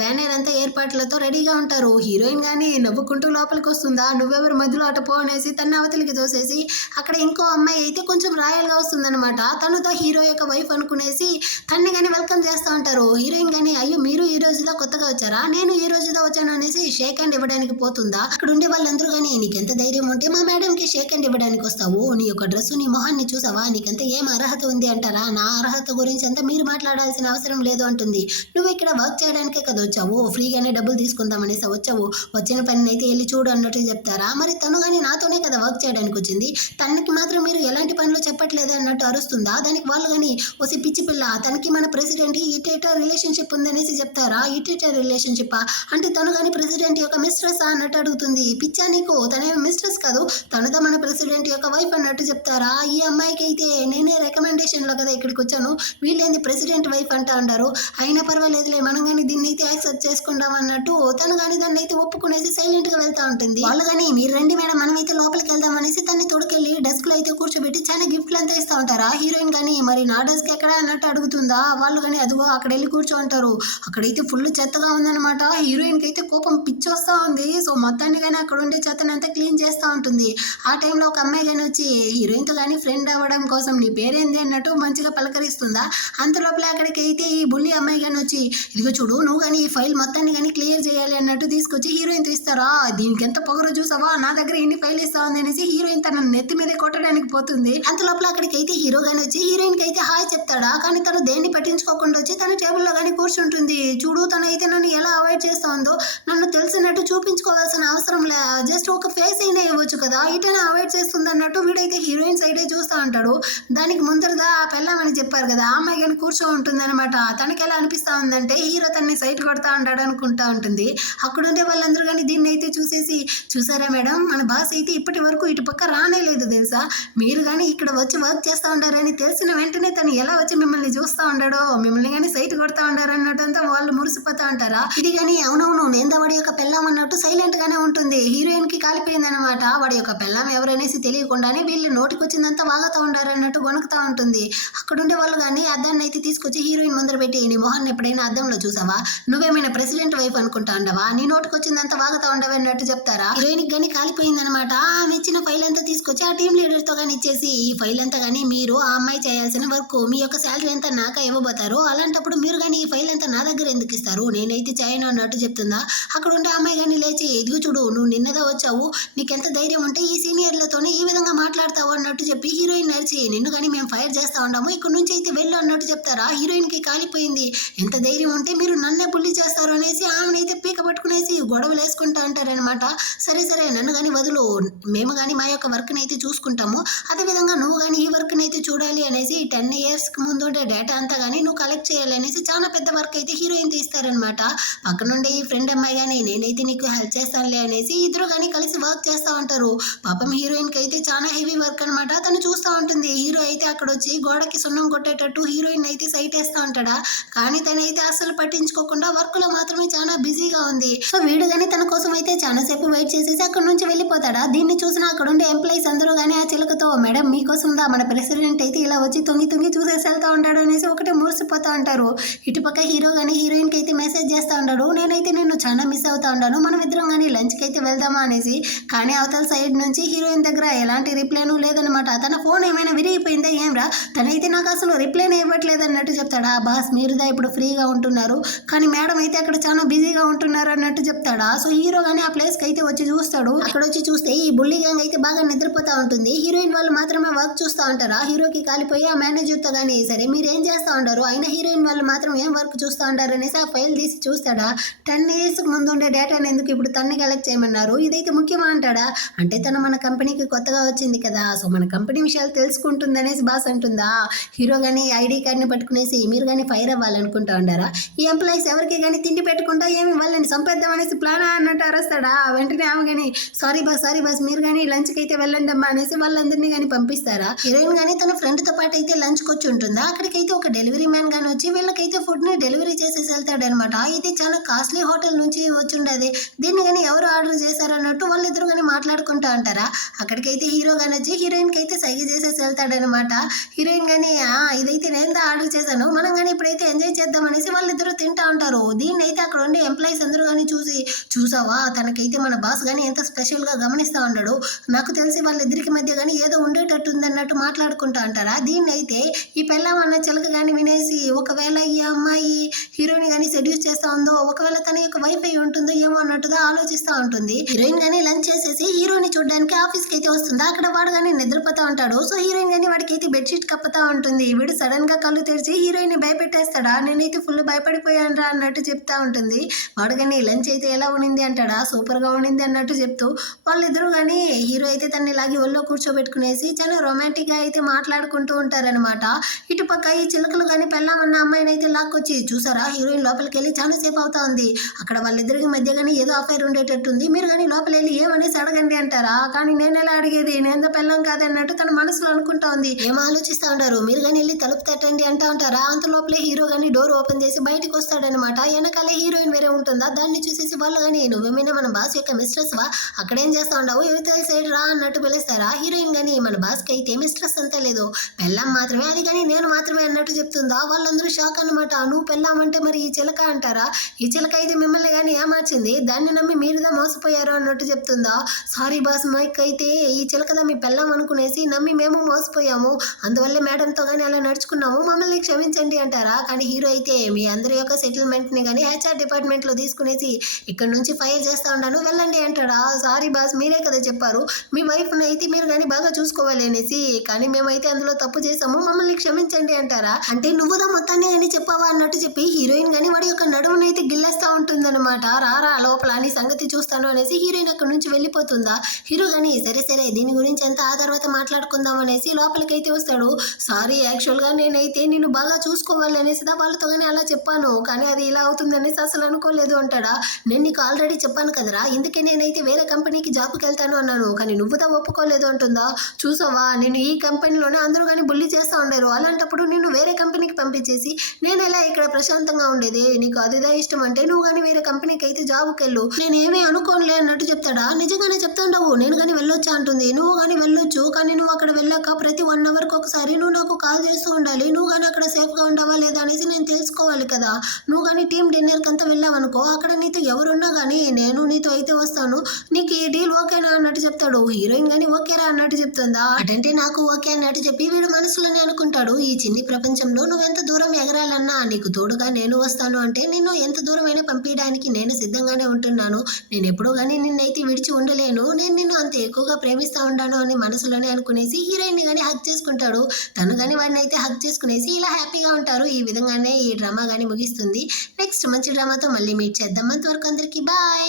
బ్యానర్ అంతా ఏర్పాట్లతో రెడీగా ఉంటారు. హీరోయిన్ కానీ నవ్వుకుంటూ లోపలికి వస్తుందా, నువ్వెవరు మధ్యలో అటు పో అనేసి తన అవతలికి తోసేసి అక్కడ ఇంకో అమ్మాయి అయితే కొంచెం రాయల్గా వస్తుందన్నమాట. తనుతో హీరో యొక్క వైఫ్ అనుకునేసి తన్ని కానీ వెల్కమ్ చేస్తూ ఉంటారు. హీరోయిన్ కానీ అయ్యో మీరు ఈ రోజుదా కొత్తగా వచ్చారా, నేను ఈ రోజుదా వచ్చాను అనేసి షేక్ హ్యాండ్ ఇవ్వడానికి పోతుందా. అక్కడ ఉండే వాళ్ళందరూ కానీ నీకెంత ధైర్యం ఉంటే మా మేడంకి షేక్ హ్యాండ్ ఇవ్వడానికి వస్తావు, నీ యొక్క డ్రెస్ నీ మొహాన్ని చూసావా, నీకంత ఏం అర్హత ఉంది అంటారా. నా అర్హత గురించి అంతా మీరు మాట్లాడాల్సిన అవసరం లేదు అంటుంది. నువ్వు ఇక్కడ వర్క్ చేయడానికే కదా వచ్చావు, ఫ్రీగానే డబ్బులు తీసుకుందాం అనేసి వచ్చావు, వచ్చిన పని అయితే వెళ్ళి చూడు అన్నట్టు చెప్తారా. మరి తను కానీ నాతోనే కదా వర్క్ చేయడానికి వచ్చింది, తనకి మాత్రం మీరు ఎలాంటి పనులు చెప్పట్లేదు అన్నట్టు అరుస్తుందా. దానికి వాళ్ళు కానీ వసి పిచ్చి పిల్ల, తనకి మన ప్రెసిడెంట్ ఇటేటర్ రిలేషన్షిప్ ఉందనేసి చెప్తారా. ఇటేటర్ రిలేషన్షిప్ అంటే తను కానీ ప్రెసిడెంట్ యొక్క మిస్ట్రెస్ అన్నట్టు అడుగుతుంది. పిచ్చా నీకు, తనే మిస్ట్రెస్ కాదు, తనతో మన ప్రెసిడెంట్ యొక్క వైఫ్ అన్నట్టు చెప్తారా. ఈ అమ్మాయికి అయితే నేనే రికమెండేషన్లో కదా ఇక్కడికి వచ్చాను, వీళ్ళేంది ప్రెసిడెంట్ వైఫ్ అంటా అంటారు. అయినా పర్వాలేదులే మనం కానీ దీన్ని అయితే యాక్సెప్ట్ చేసుకుందాం అన్నట్టు తను కానీ దాన్ని అయితే ఒప్పుకునేసి సైలెంట్ గా వెళ్తా ఉంటుంది. వాళ్ళు కానీ మీరు రండి మేడం మనం అయితే లోపలికి వెళ్దాం అనేసి తన్ని తోడుకెళ్ళి డెస్క్ లో అయితే కూర్చోబెట్టి చాలా గిఫ్ట్లు అంతా ఇస్తా ఉంటారా. హీరోయిన్ కానీ మరి నా డెస్క్ ఎక్కడ అన్నట్టు అడుగుతుందా. వాళ్ళు కానీ అదిగో అక్కడ వెళ్ళి కూర్చో అంటారు. అక్కడైతే ఫుల్ చెత్తగా ఉందన్నమాట. హీరోయిన్ కి అయితే కోపం పిచ్చొస్తా ఉంది. సో మొత్తాన్ని కానీ అక్కడ ఉండే చెత్తని అంతా క్లీన్ చేస్తూ ఉంటుంది. ఆ టైంలో ఒక అమ్మాయి కానీ వచ్చి హీరోయిన్తో కానీ ఫ్రెండ్ అవ్వడం కోసం నీ పేరేంది అన్నట్టు మంచిగా పలకరిస్తుందా. అంతలోపల అక్కడికి అయితే ఈ బుల్లి అమ్మాయి కానీ వచ్చి ఇదిగో చూడు నువ్వు కానీ ఈ ఫైల్ మొత్తాన్ని కానీ క్లియర్ చేయాలి అన్నట్టు తీసుకొచ్చి హీరోయిన్తో ఇస్తారా. దీనికి ఎంత పొగరు చూసావా, నా దగ్గర ఇన్ని ఫైల్ ఇస్తా ఉంది అనేసి హీరోయిన్ తన నెత్తి మీద కొట్టడానికి పోతుంది. అంతలోపల అక్కడికి అయితే హీరో కానీ వచ్చి హీరోయిన్ కి అయితే హాయ్ చెప్తాడా. కానీ తను దేన్ని పట్టించుకోకుండా వచ్చి తన టేబుల్లో కానీ కూర్చుంటుంది. చూడు తను అయితే నన్ను ఎలా అవాయిడ్ చేస్తా ఉందో, నన్ను తెలిసినట్టు చూపించుకోవాల్సిన అవసరం లే, జస్ట్ ఒక ఫేస్ అయినా ఇవ్వచ్చు కదా, ఇటైనా అవాయిడ్ చేస్తుంది అన్నట్టు వీడైతే హీరోయిన్ సైడే చూస్తూ ఉంటాడు. దానికి ముందరదా ఆ పెళ్ళామని చెప్పారు కదా, ఆ అమ్మాయి కానీ కూర్చో ఉంటుంది అనమాట. తనకి ఎలా అనిపిస్తా ఉందంటే హీరో తన్ని సైట్ కొడతా ఉంటాడు అనుకుంటా ఉంటుంది. అక్కడుండే వాళ్ళందరూ కానీ దీన్ని అయితే చూసేసి చూసారా మేడం మన బాస్ అయితే ఇప్పటి వరకు ఇటు పక్క రానే లేదు తెలుసా, మీరు కానీ ఇక్కడ వచ్చి వర్క్ చేస్తూ ఉంటారని తెలిసిన వెంటనే తను ఎలా వచ్చి మిమ్మల్ని చూస్తూ ఉంటాడో, మిమ్మల్ని కానీ సైట్ కొడతా ఉంటారు అన్నట్టు అంతా వాళ్ళు మురిసిపోతా ఉంటారా. ఇది కానీ అవునవును నేను వాడి యొక్క పెళ్ళాం అన్నట్టు సైలెంట్ గానే ఉంటుంది. హీరోయిన్ కి కాలిపోయింది అనమాట. వాడి యొక్క పెళ్ళాం ఎవరనేసి తెలియకుండానే వీళ్ళు నోటికి వచ్చిందంతా వాగుతూ ఉంటారు అన్నట్టు గొనుకుతా ఉంటుంది. అక్కడుండే వాళ్ళు కానీ అద్దాన్ని అయితే తీసుకొచ్చి హీరోయిన్ ముందర పెట్టి నీ మొహాన్ని ఎప్పుడైనా అద్దంలో చూసావా, నువ్వేమైనా ప్రెసిడెంట్ వైఫ్ అనుకుంటా ఉండవా, నీ నోటికి వచ్చిందంతా వాగుతా ఉండవు అన్నట్టు చెప్తారా. హీరోయిన్ కానీ కాలిపోయింది అనమాట. ఆమె ఇచ్చిన ఫైల్ అంతా తీసుకొచ్చి ఆ టీమ్ లీడర్ తో కానీ ఇచ్చేసి ఈ ఫైల్ అంతా కానీ మీరు ఆ అమ్మాయి చేయాల్సిన వర్క్ మీ యొక్క శాలరీ అంతా నాక ఇవ్వబోతారు, అలాంటప్పుడు మీరు కానీ ఈ ఫైల్ అంతా నా దగ్గర ఎందుకు ఇస్తారు, నేనైతే చేయను అన్నట్టు చెప్తుందా. అక్కడ ఉంటే అమ్మాయి కానీ లేచి ఇదిగో చూడు నువ్వు నిన్నదా వచ్చావు, నీకెంత ధైర్యం ఉంటే ఈ సీనియర్లతోనే ఈ విధంగా మాట్లాడతావు అన్నట్టు చెప్పి హీరోయిన్ నడిచి నిన్ను కానీ మేము ఫైర్ చేస్తా ఉన్నాము, ఇక్కడ నుంచి అయితే వెళ్ళు అన్నట్టు చెప్తారా. హీరోయిన్కి కాలిపోయింది. ఎంత ధైర్యం ఉంటే మీరు నన్నే బుల్లి చేస్తారు అనేసి ఆమెనైతే పీక పట్టుకునేసి గొడవలు వేసుకుంటా అంటారనమాట. సరే సరే నన్ను కానీ వదులు, మేము కానీ మా యొక్క వర్క్ని అయితే చూసుకుంటాము, అదేవిధంగా నువ్వు కానీ ఈ వర్క్ని అయితే చూడాలి అనేసి 10 yearsకి ముందు ఉండే డేటా అంతా కానీ నువ్వు కలెక్ట్ చేయాలి అనేసి చాలా పెద్ద వర్క్ అయితే హీరోయిన్ తీస్తారనమాట. పక్కనుండే ఈ ఫ్రెండ్ అమ్మాయి కానీ నేనైతే నీకు హెల్ప్ చేస్తానులే అనేసి ఇద్దరు కానీ కలిసి వర్క్ చేస్తూ ఉంటారు. పాపం హీరోయిన్కి అయితే చాలా హెవీ వర్క్ అనమాట. తను చూస్తూ ఉంటుంది. హీరో అయితే అక్కడ వచ్చి గోడకి సున్నం కొట్టేటట్టు హీరోయిన్ అయితే సైట్ వేస్తూ ఉంటాడా, కానీ తనైతే అస్సలు పట్టించుకోకుండా వర్క్ లో మాత్రమే చాలా బిజీగా ఉంది. సో వీడు కానీ తన కోసం అయితే చాలా సేపు వెయిట్ చేసేసి అక్కడ నుంచి వెళ్ళిపోతాడా. దీన్ని చూసిన అక్కడ ఉండే ఎంప్లాయీస్ అందరూ కానీ ఆ చిలకతో మేడం మీకోసం దా మన ప్రెసిడెంట్ అయితే ఇలా వచ్చి తొంగి తొంగి చూసేసి వెళ్తా ఉంటాడు అనేసి ఒకటే మురిసిపోతా ఉంటారు. ఇటుపక్క హీరో కానీ హీరోయిన్ కి అయితే మెసేజ్ చేస్తా ఉంటాడు, నేనైతే నిన్ను చాలా మిస్ అవుతా ఉన్నాను, మనం ఇద్దరం కానీ లంచ్కి అయితే వెళ్దామా అనేసి. కానీ అవతల సైడ్ నుంచి హీరోయిన్ దగ్గర ఎలాంటి రిప్లైను లేదనమాట. తన ఫోన్ ఏమైనా విరిగిపోయిందా ఏమ్రా, తనైతే నాకు అసలు రిప్లైనే ఇవ్వట్లేదు అన్నట్టు చెప్తాడా. బాస్ మీరుదా ఇప్పుడు ఫ్రీగా ఉంటున్నారు, కానీ మేడం అయితే అక్కడ చాలా బిజీగా ఉంటున్నారు అన్నట్టు చెప్తాడా. సో హీరో కానీ ఆ ప్లేస్కి అయితే వచ్చి చూస్తాడు. అక్కడ వచ్చి చూస్తే ఈ బుల్లి గ్యాంగ్ అయితే బాగా నిద్రపోతా ఉంటుంది. హీరోయిన్ వాళ్ళు మాత్రమే వర్క్ చూస్తూ ఉంటారా. హీరోకి కాలిపోయి ఆ మేనేజర్తో కానీ సరే మీరు ఏం చేస్తూ ఉంటారు, అయినా హీరోయిన్ వాళ్ళు మాత్రం ఏం వర్క్ చూస్తూ ఉంటారు అనేసి ఆ ఫైల్ తీసి చూస్తాడా. 10 yearsకి ముందు ఉండే డేటాని ఎందుకు ఇప్పుడు తన్ని కలెక్ట్ చేయమన్నారు, ఇదైతే ముఖ్యమా అంటాడా. అంటే తను మన కంపెనీకి కొత్తగా వచ్చింది కదా, సో మన కంపెనీ విషయాలు తెలుసుకుంటుంది అనేసి బాస్ అంటుందా. హీరో కానీ ఐడి కార్డ్ని పట్టుకునేసి మీరు కానీ ఫైర్ అవ్వాలనుకుంటా ఉండారా, ఈ ఎంప్లాయీస్ ఎవరికి కానీ తిండి పెట్టుకుంటా ఏమి వాళ్ళని సంపేద్దాం అనేసి ప్లాన్ అన్నట్టు అరుస్తాడా. వెంటనే ఆమె కానీ సారీ బాస్ మీరు కానీ లంచ్కి అయితే వెళ్ళండి అమ్మా అనేసి వాళ్ళందరినీ కానీ పంపిస్తారా. హీరోయిన్ కానీ తన ఫ్రెండ్తో పాటు అయితే లంచ్కి వచ్చి ఉంటుందా. అక్కడికైతే ఒక డెలివరీ మ్యాన్ కానీ వచ్చి వీళ్ళకైతే ఫుడ్ని డెలివరీ చేసేసి వెళ్తాడనమాట. ఇది చాలా కాస్ట్లీ హోటల్ నుంచి వచ్చి ఉండేది, దీన్ని కానీ ఎవరు ఆర్డర్ చేశారన్నట్టు వాళ్ళిద్దరు కానీ మాట్లాడుకుంటా అంటారా. అక్కడికైతే హీరో కానీ వచ్చి హీరోయిన్కి అయితే సైగ చేసేసి వెళ్తాడనమాట. హీరోయిన్ కానీ ఇదైతే నేను ఆర్డర్ చేశాను, మనం కానీ ఇప్పుడైతే ఎంజాయ్ చేద్దాం అనేసి వాళ్ళిద్దరూ తింటా ఉంటారు. దీన్ని అయితే అక్కడ ఉండే ఎంప్లాయీస్ అందరూ కానీ చూసావా తనకైతే మన బాస్ కానీ ఎంత స్పెషల్గా గమనిస్తూ ఉంటాడు, నాకు తెలిసి వాళ్ళిద్దరికి మధ్య కానీ ఏదో ఉండేటట్టు ఉందన్నట్టు మాట్లాడుకుంటా అంటారా. దీన్ని అయితే ఈ పెళ్ళం అన్న చిలక కానీ వినేసి ఒకవేళ ఈ అమ్మాయి హీరోయిన్ కానీ సెడ్యూస్ చేస్తా ఉందో, ఒకవేళ తన యొక్క వైఫ్ అయి ఉంటుందో ఏమో అన్నట్టుగా ఆలోచిస్తూ ఉంటుంది. హీరోయిన్ కానీ లంచ్ చేసేసి హీరోని చూడడానికి ఆఫీస్కి అయితే వస్తుందా. అక్కడ వాడు కానీ నిద్రపోతా ఉంటాడు. సో హీరోయిన్ కానీ వాడికి అయితే బెడ్షీట్ కప్పుతా ఉంటుంది. వీడు సడన్ గా కళ్ళు తెరిచి హీరోయిన్ భయపెట్టేస్తాడా, నేనైతే ఫుల్ భయపడిపోయాను రా అన్నట్టు చెప్తా ఉంటుంది. వాడు కానీ లంచ్ అయితే ఎలా ఉండింది అంటాడా, సూపర్ గా ఉండింది అన్నట్టు చెప్తూ వాళ్ళిద్దరూ కానీ హీరో అయితే తనని లాగి ఒళ్ళో కూర్చోబెట్టుకునేసి చాలా రొమాంటిక్ గా అయితే మాట్లాడుకుంటూ ఉంటారనమాట. ఇటుపక్క ఈ చిలకలు కానీ పెళ్ళామన్న అమ్మాయిని అయితే లాక్కొచ్చి చూసారా హీరోయిన్ లోపలికి వెళ్ళి చాలా సేపు అవుతా ఉంది, అక్కడ వాళ్ళిద్దరికి మధ్య కానీ ఏదో అఫైర్ ఉండేటట్టుంది, మీరు కానీ లోపల వెళ్ళి ఏమనేసి అడగండి అంటారా. కానీ నేను ఎలా అడిగేది, నేను పెళ్ళం కాదన్నట్టు తన మనసులో అనుకుంటా ఉంది. ఏం ఆలోచిస్తూ ఉంటారు, మీరు కానీ వెళ్ళి తలుపు తట్టండి అంటా ఉంటారా. అంత లోపలే హీరో కానీ డోర్ ఓపెన్ చేసి బయటకు వస్తాడనమాట. వెనకాలే హీరోయిన్ వేరే ఉంటుందా, దాన్ని చూసేసి వాళ్ళు కానీ నువ్వేమైనా మన బాస్ యొక్క మిస్ట్రెస్ వా, అక్కడేం చేస్తా ఉండవు యువతల సైడ్ రా అన్నట్టు పిలుస్తారా. హీరోయిన్ కానీ మన బాస్కి అయితే మిస్ట్రెస్ అంతా లేదు, పెళ్ళాం మాత్రమే, అది కానీ నేను మాత్రమే అన్నట్టు చెప్తుందా. వాళ్ళందరూ షాక్ అనమాట. నువ్వు పెళ్ళామంటే మరి ఈ చిలక అంటారా, ఈ చిలక అయితే మిమ్మల్ని కానీ ఏమార్చింది, దాన్ని నమ్మి మీరుదా మోసపోయారు అన్నట్టు చెప్తుందా. సారీ బాస్ మైక్ అయితే ఈ చిలకదా మీ పెళ్ళాం అనుకునేసి నమ్మి మేము మోసపోయాము, అందువల్ల మేడంతో కానీ అలా నడుచుకున్నాము, మమ్మల్ని క్షమించండి అంటారా. కానీ హీరో అయితే మీ అందరి యొక్క సెటిల్మెంట్ని కానీ HR డిపార్ట్మెంట్లో తీసుకునేసి ఇక్కడ నుంచి ఫైర్ చేస్తా ఉన్నాను వెళ్ళండి అంటాడా. సారీ బాస్ మీరే కదా చెప్పారు, మీ వైఫ్ని అయితే మీరు కానీ బాగా చూసుకోవాలి అనేసి, కానీ మేమైతే అందులో తప్పు చేసాము, మమ్మల్ని క్షమించండి అంటారా. అంటే నువ్వుదా మొత్తాన్ని కానీ చెప్పావా అన్నట్టు చెప్పి హీరోయిన్ కానీ వాడి యొక్క నడుమునైతే అయితే గిల్లేస్తా ఉంటుందన్నమాట. రారా లోపల నీ సంగతి చూస్తాను అనేసి హీరోయిన్ అక్కడ నుంచి వెళ్ళిపోతుందా. హీరో కానీ సరే దీని గురించి అంతా ఆ తర్వాత మాట్లాడుకుందాం అనేసి లోపలికైతే వస్తాడు. సారీ యాక్చువల్గా నేనైతే నిన్ను బాగా చూసుకోవాలి అనేసి వాళ్ళతో కానీ అలా చెప్పాను, కానీ అది ఇలా అవుతుంది అనేసి అసలు అనుకోలేదు అంటాడా. నేను నీకు ఆల్రెడీ చెప్పాను కదరా, ఇందుకే నేనైతే వేరే కంపెనీకి జాబ్కి వెళ్తాను అన్నాను, కానీ నువ్వుదా ఒప్పుకోలేదు అంటుందా. చూసావా నేను ఈ కంపెనీలోనే అందరూ కానీ బుల్లి చేస్తూ ఉండరు, అలాంటప్పుడు నిన్ను వేరే కంపెనీకి పంపించేసి నేను ఎలా ఇక్కడ ప్రశాంతంగా ఉండేది, నీకు అదిదా ఇష్టం అంటే నువ్వు కానీ వేరే కంపెనీకి అయితే జాబ్కి వెళ్ళు, నేనేమీ అనుకోనులే అన్నట్టు చెప్తాడా. నిజంగానే చెప్తాండవు నేను కానీ వెళ్ళొచ్చా అంటుంది. నువ్వు కానీ వెళ్ళొచ్చు, కానీ నువ్వు అక్కడ వెళ్ళాక ప్రతి 1 hourకి ఒకసారి నువ్వు నాకు కాల్ చేస్తూ ఉండాలి, నువ్వు కానీ అక్కడ సేఫ్గా ఉండవా లేదా అనేసి నేను తెలుసుకోవాలి కదా. నువ్వు కానీ టీమ్ డిన్నర్కి అంతా వెళ్ళావనుకో, అక్కడ నీతో ఎవరున్నా కానీ నేను నీతో అయితే వస్తాను, నీకు ఈ డీల్ ఓకేనా అన్నట్టు చెప్తాడు. హీరోయిన్ కానీ ఓకేరా అన్నట్టు చెప్తుందా. అటంటే నాకు ఓకే అన్నట్టు చెప్పి వీడు మనసులోనే అనుకుంటాడు, ఈ చిన్ని ప్రపంచంలో నువ్వెంత దూరం ఎగరాలన్నా నీకు తోడుగా నేను వస్తాను అంటే నిన్ను ఎంత దూరమైనా పంపించడానికి నేను సిద్ధంగానే ఉంటున్నాను. నేను ఎప్పుడూ కానీ నిన్నైతే విడిచి ఉండలేను. నేను నిన్ను అంత ఎక్కువగా ప్రేమిస్తా ఉన్నాను అని మనసులోనే అనుకునేసి హీరోయిన్ గాని హగ్ చేసుకుంటాడు. తను కానీ వాడిని అయితే హగ్ చేసుకునేసి ఇలా హ్యాపీగా ఉంటారు. ఈ విధంగానే ఈ డ్రామా కానీ ముగిస్తుంది. నెక్స్ట్ మంచి డ్రామాతో మళ్ళీ మీట్ చేద్దాం. అంతవరకు అందరికీ బాయ్.